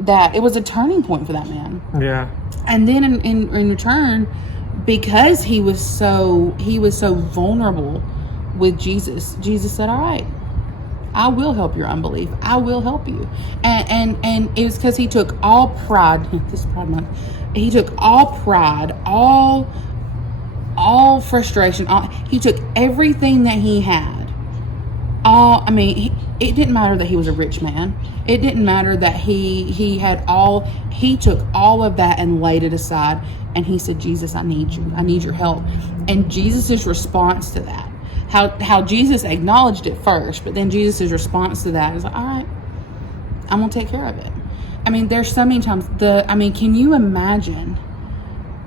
that, it was a turning point for that man. Yeah. And then in return, because he was so vulnerable with Jesus, Jesus said, all right, I will help your unbelief. I will help you. And it was because he took all pride, this Pride Month, he took all pride, all frustration, he took everything that he had. It didn't matter that he was a rich man. It didn't matter that he had all, he took all of that and laid it aside. And he said, Jesus, I need you. I need your help. And Jesus' response to that, how Jesus acknowledged it first, but then Jesus' response to that is like, all right, I'm going to take care of it. There's so many times, can you imagine,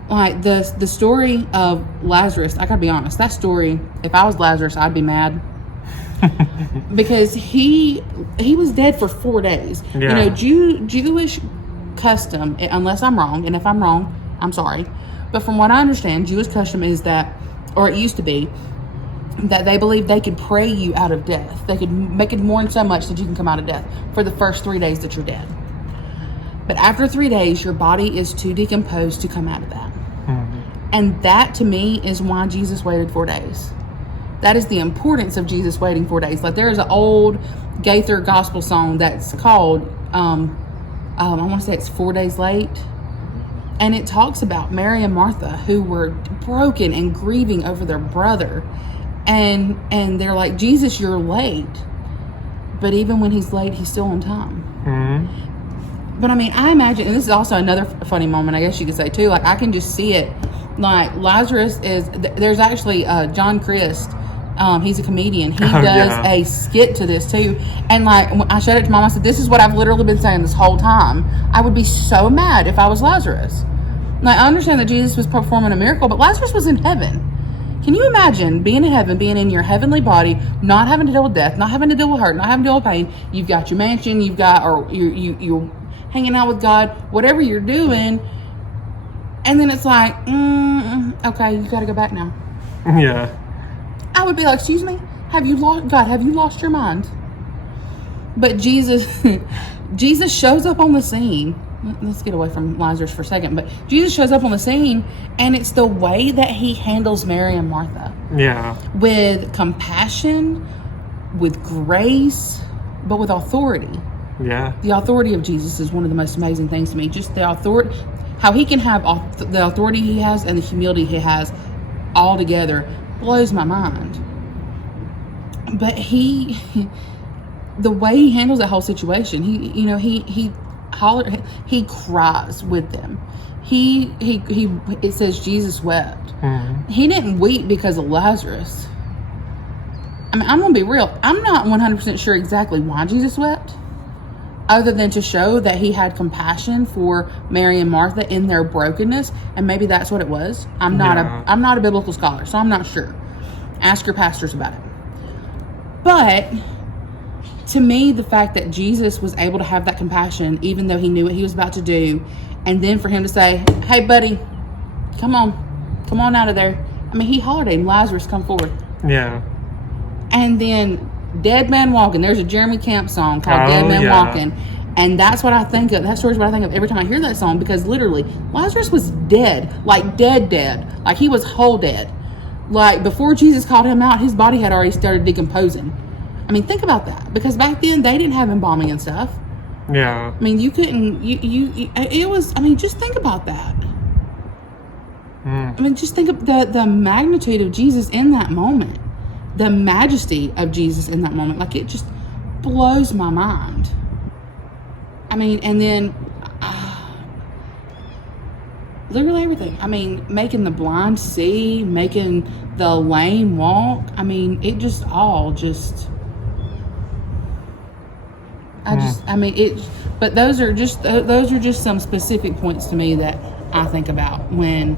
like, the story of Lazarus? I gotta be honest, that story, if I was Lazarus, I'd be mad. Because he was dead for 4 days. Yeah. Jewish custom, unless I'm wrong, and if I'm wrong, I'm sorry, but from what I understand, Jewish custom is that, or it used to be, that they believed they could pray you out of death. They could make it mourn so much that you can come out of death for the first 3 days that you're dead. But after 3 days, your body is too decomposed to come out of that. Mm-hmm. And that, to me, is why Jesus waited 4 days. That is the importance of Jesus waiting 4 days. Like, there is an old Gaither gospel song that's called, I want to say it's 4 Days Late. And it talks about Mary and Martha, who were broken and grieving over their brother. And they're like, Jesus, you're late. But even when he's late, he's still on time. Mm-hmm. But I imagine, and this is also another funny moment, I guess you could say too, like, I can just see it. Like, Lazarus there's actually John Christ, he's a comedian. He does a skit to this too. And like, when I showed it to Mom, I said, this is what I've literally been saying this whole time. I would be so mad if I was Lazarus. Like, I understand that Jesus was performing a miracle, but Lazarus was in heaven. Can you imagine being in heaven, being in your heavenly body, not having to deal with death, not having to deal with hurt, not having to deal with pain? You've got your mansion, you're hanging out with God, whatever you're doing. And then it's like, okay, you got to go back now. Yeah. I would be like, excuse me, have you lost your mind? But Jesus shows up on the scene. Let's get away from Lazarus for a second. But Jesus shows up on the scene, and it's the way that he handles Mary and Martha. Yeah. With compassion, with grace, but with authority. Yeah. The authority of Jesus is one of the most amazing things to me. Just the authority, how he can have the authority he has and the humility he has all together blows my mind. But the way he handles that whole situation, he cries with them. It says Jesus wept. Mm-hmm. He didn't weep because of Lazarus. I'm gonna be real. I'm not 100% sure exactly why Jesus wept, other than to show that he had compassion for Mary and Martha in their brokenness, and maybe that's what it was. I'm not a biblical scholar, so I'm not sure. Ask your pastors about it. But to me, the fact that Jesus was able to have that compassion, even though he knew what he was about to do, and then for him to say, hey, buddy, come on out of there. He hollered at him, Lazarus, come forward. Yeah. And then Dead Man Walking. There's a Jeremy Camp song called Dead Man Walking. And that's what I think of. That story's what I think of every time I hear that song, because literally, Lazarus was dead. Like dead. Like he was whole dead. Like, before Jesus called him out, his body had already started decomposing. I mean, think about that. Because back then, they didn't have embalming and stuff. Yeah. I mean, you couldn't, it was, I mean, just think about that. I mean, just think of the magnitude of Jesus in that moment. The majesty of Jesus in that moment. Like, it just blows my mind. I mean, and then literally everything. I mean, making the blind see, making the lame walk. I mean, it just all just... but those are just some specific points to me that I think about when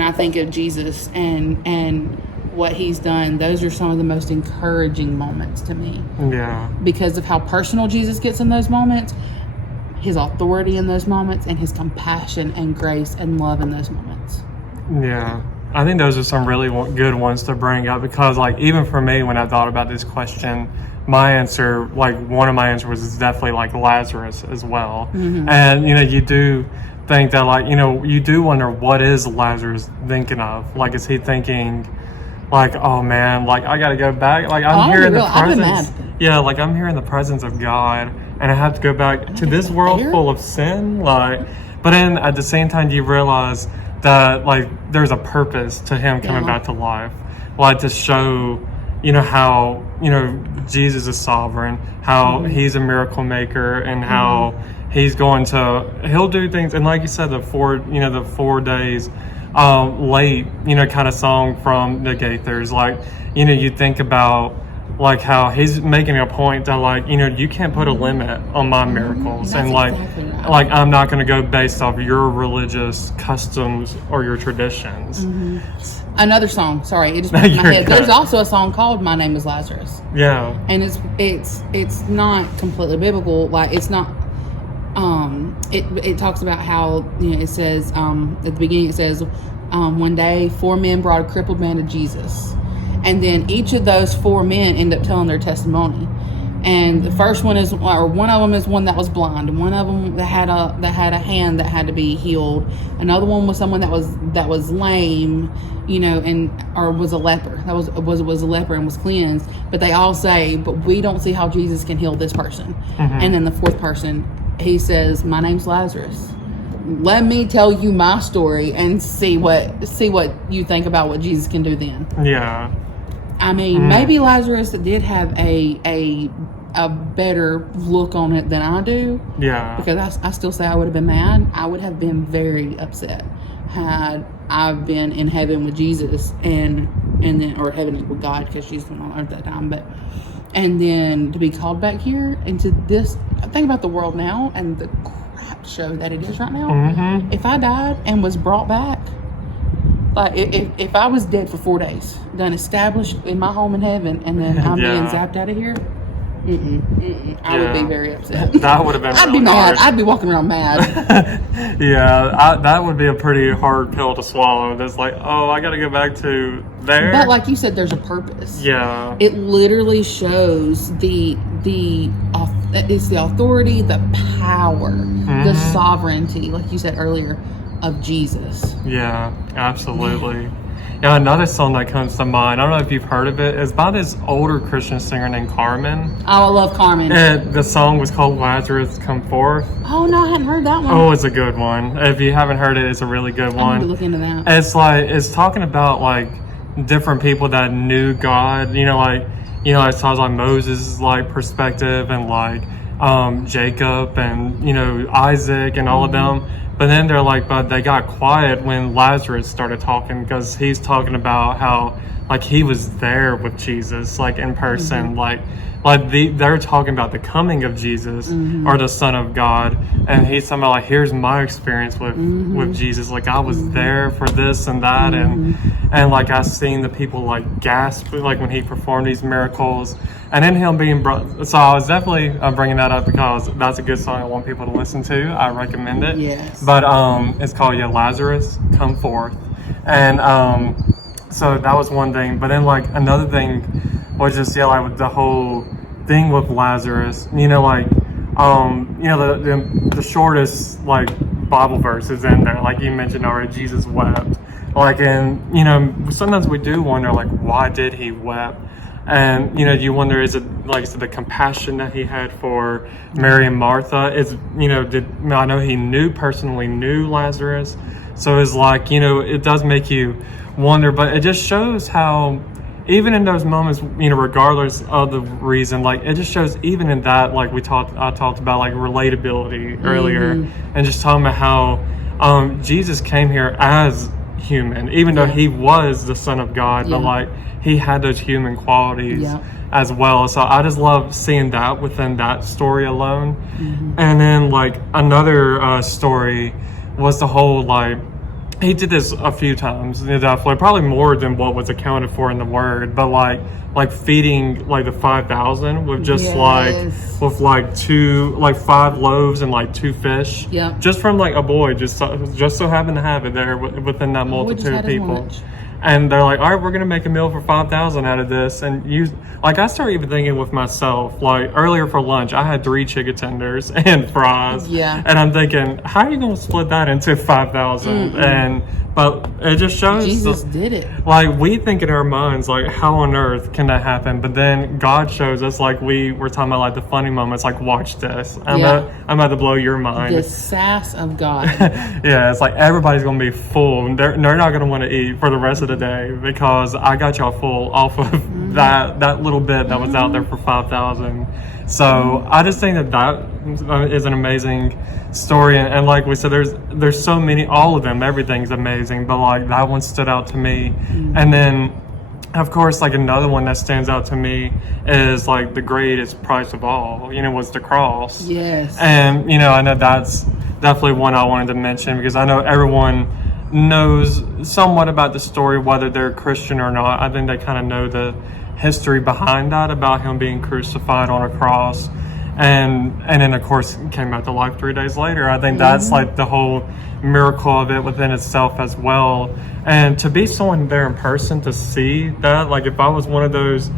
I think of Jesus and what he's done. Those are some of the most encouraging moments to me. Yeah. Because of how personal Jesus gets in those moments, his authority in those moments, and his compassion and grace and love in those moments. Yeah. I think those are some really good ones to bring up, because like, even for me, when I thought about this question, my answer, like one of my answers was definitely like Lazarus as well. And you do think that, like, you do wonder, what is Lazarus thinking of? Like, is he thinking like, oh man, like I gotta go back, like I'm here in the presence, like I'm here in the presence of God, and I have to go back to this world full of sin, like. But then at the same time, you realize that like there's a purpose to him coming back to life, like to show how Jesus is sovereign, how he's a miracle maker, and how he'll do things. And like you said, the 4 days late kind of song from the Gaithers, like you think about like how he's making a point that like you can't put a limit on my miracles. That's and like exactly right. like I'm not going to go based off your religious customs or your traditions. Another song, sorry, it just went in my head. There's also a song called My Name is Lazarus. Yeah. And it's not completely biblical. Like, it's not, it talks about how, it says, at the beginning it says, one day 4 men brought a crippled man to Jesus. And then each of those 4 men end up telling their testimony. And the first one is, or one of them is one that was blind. One of them that had a hand that had to be healed. Another one was someone that was lame, or was a leper. That was a leper and was cleansed. But they all say, but we don't see how Jesus can heal this person. And then the 4th person, he says, my name's Lazarus. Let me tell you my story and see what you think about what Jesus can do then. Yeah. I mean, maybe Lazarus did have a better look on it than I do. Yeah. Because I still say I would have been mad. I would have been very upset had I been in heaven with Jesus and then, or heaven with God, because she's the one on earth at that time. And then to be called back here into this. Think about the world now and the crap show that it is right now. If I died and was brought back, like if I was dead for 4 days, done established in my home in heaven, and then I'm being zapped out of here, I would be very upset. That would have been. I'd be mad. I'd be walking around mad. That would be a pretty hard pill to swallow. That's like, oh, I got to go back to there. But like you said, there's a purpose. Yeah. It literally shows it's the authority, the power, the sovereignty, like you said earlier, of Jesus. Yeah, absolutely. Yeah, another song that comes to mind, I don't know if you've heard of it, it's by this older Christian singer named Carmen. Oh, I love Carmen. And the song was called Lazarus Come Forth. Oh, no, I hadn't heard that one. Oh, it's a good one. If you haven't heard it, it's a really good one. I need to look into that. It's talking about like different people that knew God, it's talks like Moses' like perspective, and like Jacob and Isaac and all of them. But then they're like, but they got quiet when Lazarus started talking, because he's talking about how like he was there with Jesus, like in person, they're talking about the coming of Jesus or the Son of God, and he's talking about like, here's my experience with Jesus, like I was there for this and that, and like I've seen the people like gasp like when he performed these miracles, and then him being brought. So I was definitely bringing that up because that's a good song I want people to listen to. I recommend it. Yes. But it's called Lazarus Come Forth, and so that was one thing. But then like another thing was just like with the whole thing with Lazarus, the shortest like Bible verses in there, like you mentioned already, Jesus wept. Like, and, you know, sometimes we do wonder, like, why did he weep? And, you know, you wonder, is it, like, is it the compassion that he had for Mary and Martha? Is, you know, I know he personally knew Lazarus. So it's like, you know, it does make you wonder, but it just shows how, even in those moments, you know, regardless of the reason, like, it just shows even in that, like, I talked about, like, relatability earlier, and just talking about how Jesus came here as human, even though he was the Son of God, but, like, he had those human qualities as well. So I just love seeing that within that story alone. And then, like, another story was the whole, like, he did this a few times, definitely, probably more than what was accounted for in the word, but like feeding like the 5,000 with just with like 5 loaves and like 2 fish, just from like a boy, just so happened to have it there within that multitude of people. And they're like, all right, we're going to make a meal for 5,000 out of this. And I started even thinking with myself, like earlier for lunch, I had 3 chicken tenders and fries. And I'm thinking, how are you going to split that into 5,000? But it just shows Jesus did it. Like, we think in our minds, like, how on earth can that happen? But then God shows us, like, we were talking about, like, the funny moments, like, watch this. I'm about to blow your mind. The sass of God. It's like everybody's going to be full. They're not going to want to eat for the rest of the day because I got y'all full off of that little bit that was out there for 5,000. So I just think that is an amazing story, and like we said, there's so many, all of them, everything's amazing, but like that one stood out to me. And then of course, like another one that stands out to me is like the greatest price of all, you know, was the cross. And you know, I know that's definitely one I wanted to mention because I know everyone knows somewhat about the story, whether they're Christian or not. I think they kind of know the history behind that, about him being crucified on a cross, and then of course came back to life 3 days later. I think that's like the whole miracle of it within itself as well. And to be someone there in person, to see that, like if I was one of those,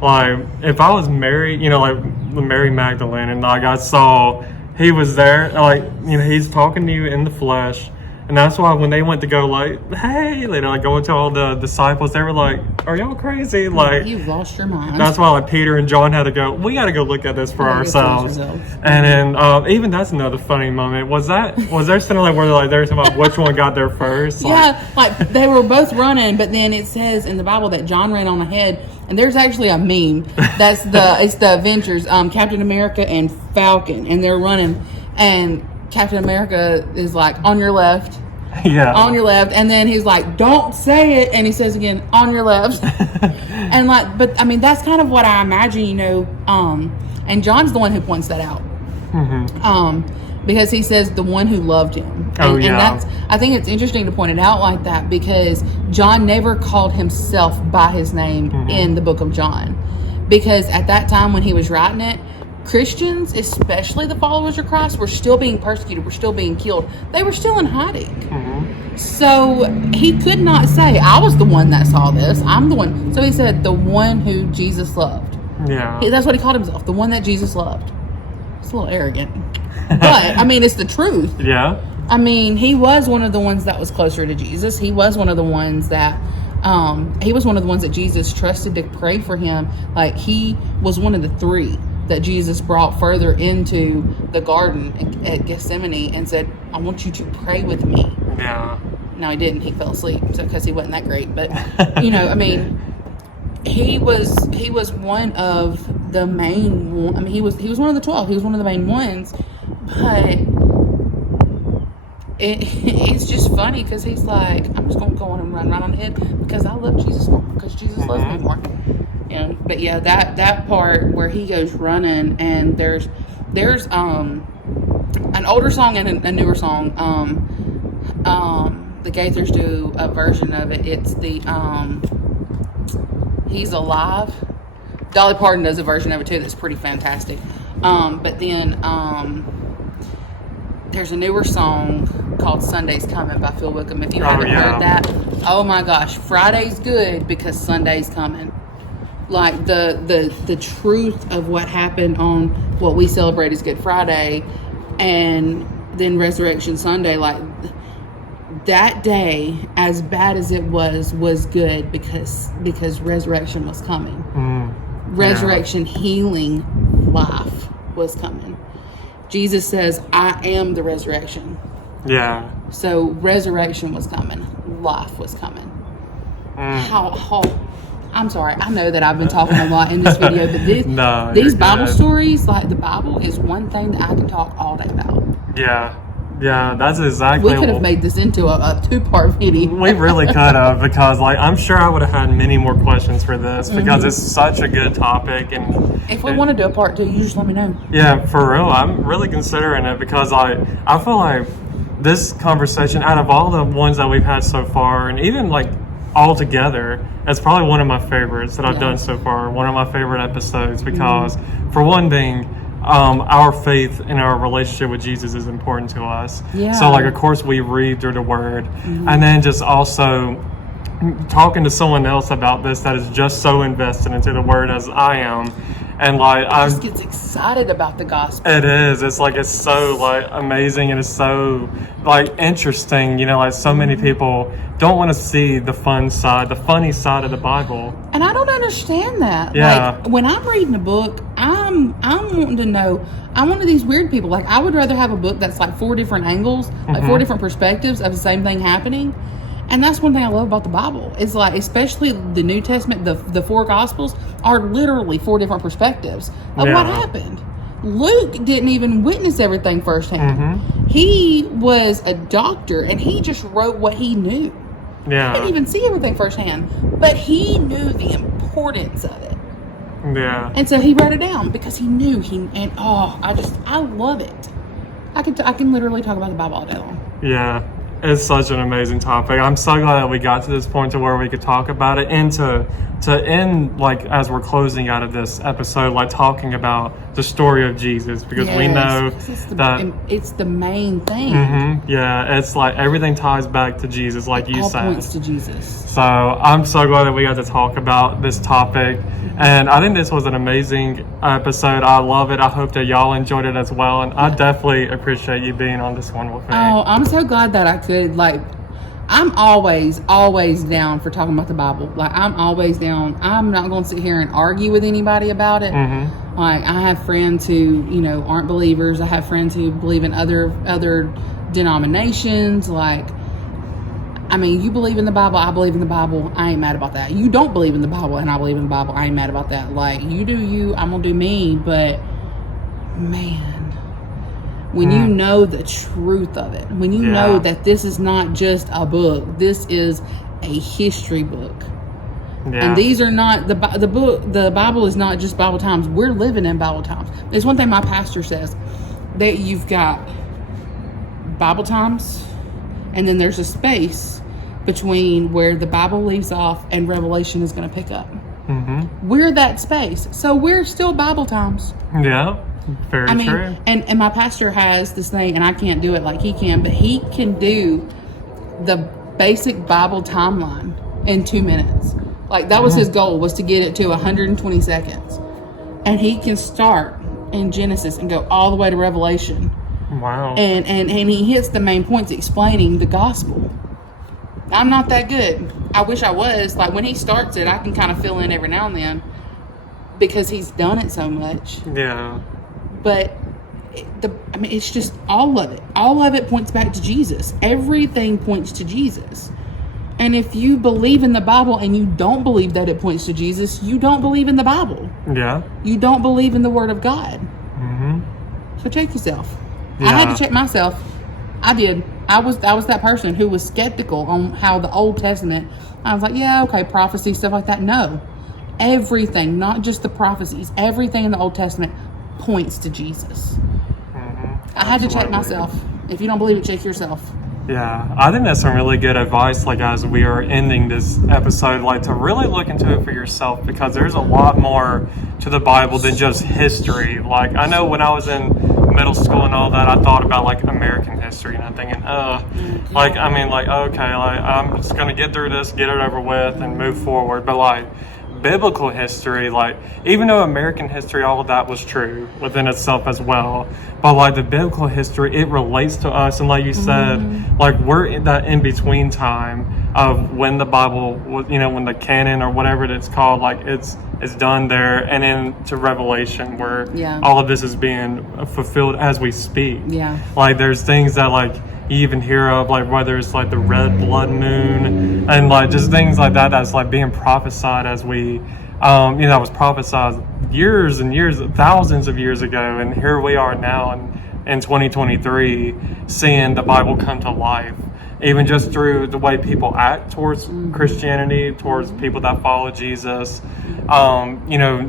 like if I was Mary, you know, like Mary Magdalene, and like I saw he was there, like, you know, he's talking to you in the flesh. And that's why when they went to go, like, hey, they're like going to all the disciples, they were like, are y'all crazy? Like, you've lost your mind. That's why like Peter and John had to go, we got to go look at this for ourselves. And then even that's another funny moment. Was there something like where they're talking about which one got there first? Like they were both running, but then it says in the Bible that John ran on ahead. And there's actually a meme. It's the Avengers, Captain America and Falcon, and they're running, and Captain America is like, on your left. On your left. And then he's like, don't say it. And he says again, on your left. And like, but I mean, that's kind of what I imagine, you know, and John's the one who points that out. Because he says the one who loved him. And that's, I think it's interesting to point it out like that, because John never called himself by his name in the book of John. Because at that time when he was writing it, Christians, especially the followers of Christ, were still being persecuted, were still being killed. They were still in hiding. So he could not say, I was the one that saw this. I'm the one. So he said, the one who Jesus loved. That's what he called himself, the one that Jesus loved. It's a little arrogant. But, I mean, it's the truth. I mean, he was one of the ones that was closer to Jesus. He was one of the ones that Jesus trusted to pray for him. Like, he was one of the 3 that Jesus brought further into the garden at Gethsemane and said, I want you to pray with me. No, he didn't. He fell asleep because he wasn't that great. But, you know, I mean, he was one of the main, I mean, he was one of the 12. He was one of the main ones. But it's just funny because he's like, I'm just going to go on and run right on ahead because I love Jesus more, because Jesus loves me more. You know, but yeah, that part where he goes running, and there's an older song and a newer song. The Gaithers do a version of it. It's the He's Alive. Dolly Parton does a version of it too that's pretty fantastic. But then there's a newer song called Sunday's Coming by Phil Wickham. If you haven't heard that, oh my gosh, Friday's good because Sunday's coming. Like the truth of what happened on what we celebrate as Good Friday, and then Resurrection Sunday, like that day, as bad as it was good because resurrection was coming. Resurrection, healing, life was coming. Jesus says, I am the resurrection. Yeah. So resurrection was coming. Life was coming. I'm sorry. I know that I've been talking a lot in this video, but these Bible stories, like the Bible is one thing that I can talk all day about. Yeah. Yeah, that's exactly. We could have made this into a 2-part video. We really could have, because like I'm sure I would have had many more questions for this, because it's such a good topic. And if we want to do a part 2, you just let me know. Yeah, for real. I'm really considering it, because I feel like this conversation, out of all the ones that we've had so far, and even like all together, it's probably one of my favorites that I've done so far. One of my favorite episodes, because for one thing, our faith and our relationship with Jesus is important to us. Yeah. So like, of course, we read through the Word, and then just also talking to someone else about this that is just so invested into the Word as I am. And like, I just gets excited about the gospel. It is. It's like, it's so like amazing, and it's so like interesting. You know, like so many people don't want to see the funny side of the Bible. And I don't understand that. Yeah. Like, when I'm reading a book, I'm wanting to know. I'm one of these weird people. Like, I would rather have a book that's like 4 different angles, like 4 different perspectives of the same thing happening. And that's one thing I love about the Bible. It's like, especially the New Testament, the 4 Gospels are literally 4 different perspectives of what happened. Luke didn't even witness everything firsthand. He was a doctor, and he just wrote what he knew. Yeah. He didn't even see everything firsthand, but he knew the importance of it. Yeah. And so he wrote it down because he knew I love it. I can literally talk about the Bible all day long. Yeah. It's such an amazing topic. I'm so glad that we got to this point to where we could talk about it, and to end, like, as we're closing out of this episode, like talking about the story of Jesus, because we know that it's the main thing. Yeah, it's like everything ties back to Jesus, like you said. All points to Jesus. So I'm so glad that we got to talk about this topic, and I think this was an amazing episode. I love it. I hope that y'all enjoyed it as well, and I definitely appreciate you being on this one with me. Oh, I'm so glad that I could. Like, I'm always down for talking about the Bible. Like, I'm always down. I'm not going to sit here and argue with anybody about it. Like, I have friends who, aren't believers. I have friends who believe in other denominations. Like, I mean, you believe in the Bible, I believe in the Bible. I ain't mad about that. You don't believe in the Bible, and I believe in the Bible. I ain't mad about that. Like, you do you, I'm going to do me. But, man, when you know the truth of it, when you know that this is not just a book, this is a history book. And these are not, the Bible is not just Bible times. We're living in Bible times. There's one thing my pastor says, that you've got Bible times, and then there's a space between where the Bible leaves off and Revelation is going to pick up. We're that space. So we're still Bible times. Yeah. Very true. And my pastor has this thing, and I can't do it like he can, but he can do the basic Bible timeline in 2 minutes. Like, that was his goal, was to get it to 120 seconds. And he can start in Genesis and go all the way to Revelation. Wow. And he hits the main points explaining the gospel. I'm not that good. I wish I was. Like, when he starts it, I can kind of fill in every now and then, because he's done it so much. Yeah. But it's just all of it. All of it points back to Jesus. Everything points to Jesus. And if you believe in the Bible and you don't believe that it points to Jesus, you don't believe in the Bible. Yeah. You don't believe in the Word of God. So check yourself. Yeah. I had to check myself. I did. I was that person who was skeptical on how the Old Testament. I was like, yeah, okay, prophecy, stuff like that. No. Everything, not just the prophecies, everything in the Old Testament points to Jesus. I had to check myself. If you don't believe it, check yourself. Yeah, I think that's some really good advice, like, as we are ending this episode, like, to really look into it for yourself, because there's a lot more to the Bible than just history. Like, I know when I was in middle school and all that, I thought about, like, American history, and I'm thinking, like, I mean, like, okay, like, I'm just gonna get through this, get it over with, and move forward. But, like, biblical history, like, even though American history, all of that was true within itself as well, but like the biblical history, it relates to us. And like you said, like we're in that in-between time of when the Bible was, when the canon or whatever it's called, like it's done there, and then to Revelation where all of this is being fulfilled as we speak. Like there's things that like you even hear of, like whether it's like the red blood moon and like just things like that that's like being prophesied as we that was prophesied years and years, thousands of years ago, and here we are now in 2023 seeing the Bible come to life, even just through the way people act towards Christianity, towards people that follow Jesus,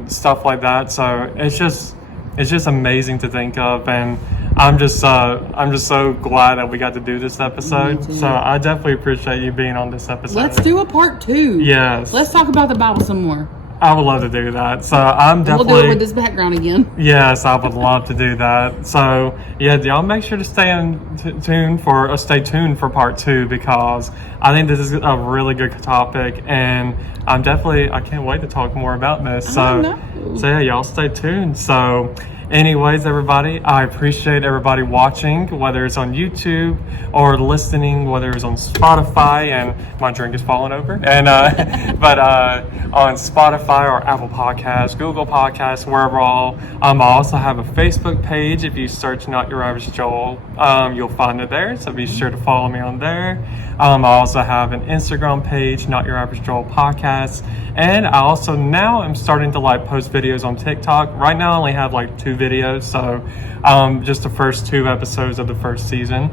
stuff like that. So it's just amazing to think of, and I'm just so glad that we got to do this episode. So I definitely appreciate you being on this episode. Let's do a part 2. Yes. Let's talk about the Bible some more. I would love to do that. So I'm definitely... We'll do it with this background again. Yes, I would love to do that. So yeah, y'all make sure to stay tuned for part 2, because I think this is a really good topic, and I can't wait to talk more about this. So yeah, y'all stay tuned. So anyways, everybody, I appreciate everybody watching, whether it's on YouTube or listening, whether it's on Spotify, and my drink is falling over, and but on Spotify or Apple Podcasts, Google Podcasts, wherever all. I also have a Facebook page. If you search Not Your Average Joel, you'll find it there, so be sure to follow me on there. I also have an Instagram page, Not Your Average Joel Podcast, and I also now am starting to like post videos on TikTok. Right now I only have like 2 videos, so just the first 2 episodes of the first season.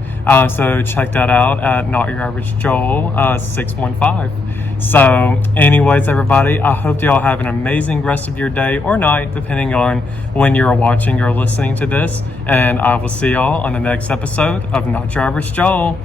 So check that out at Not Your Average Joel 615. So anyways, everybody, I hope y'all have an amazing rest of your day or night, depending on when you're watching or listening to this. And I will see y'all on the next episode of Not Your Average Joel.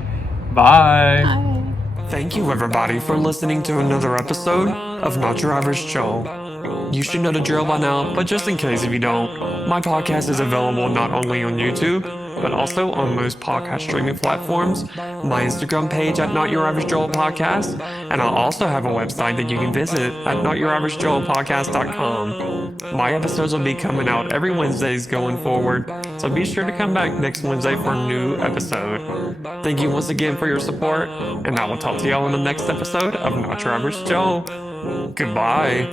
Bye. Bye. Thank you, everybody, for listening to another episode of Not Your Average Joel. You should know the drill by now, but just in case if you don't, my podcast is available not only on YouTube, but also on most podcast streaming platforms, my Instagram page at Not Your Average Joel Podcast, and I also have a website that you can visit at NotYourAverageJoelPodcast.com. My episodes will be coming out every Wednesdays going forward, so be sure to come back next Wednesday for a new episode. Thank you once again for your support, and I will talk to y'all in the next episode of Not Your Average Joel. Goodbye.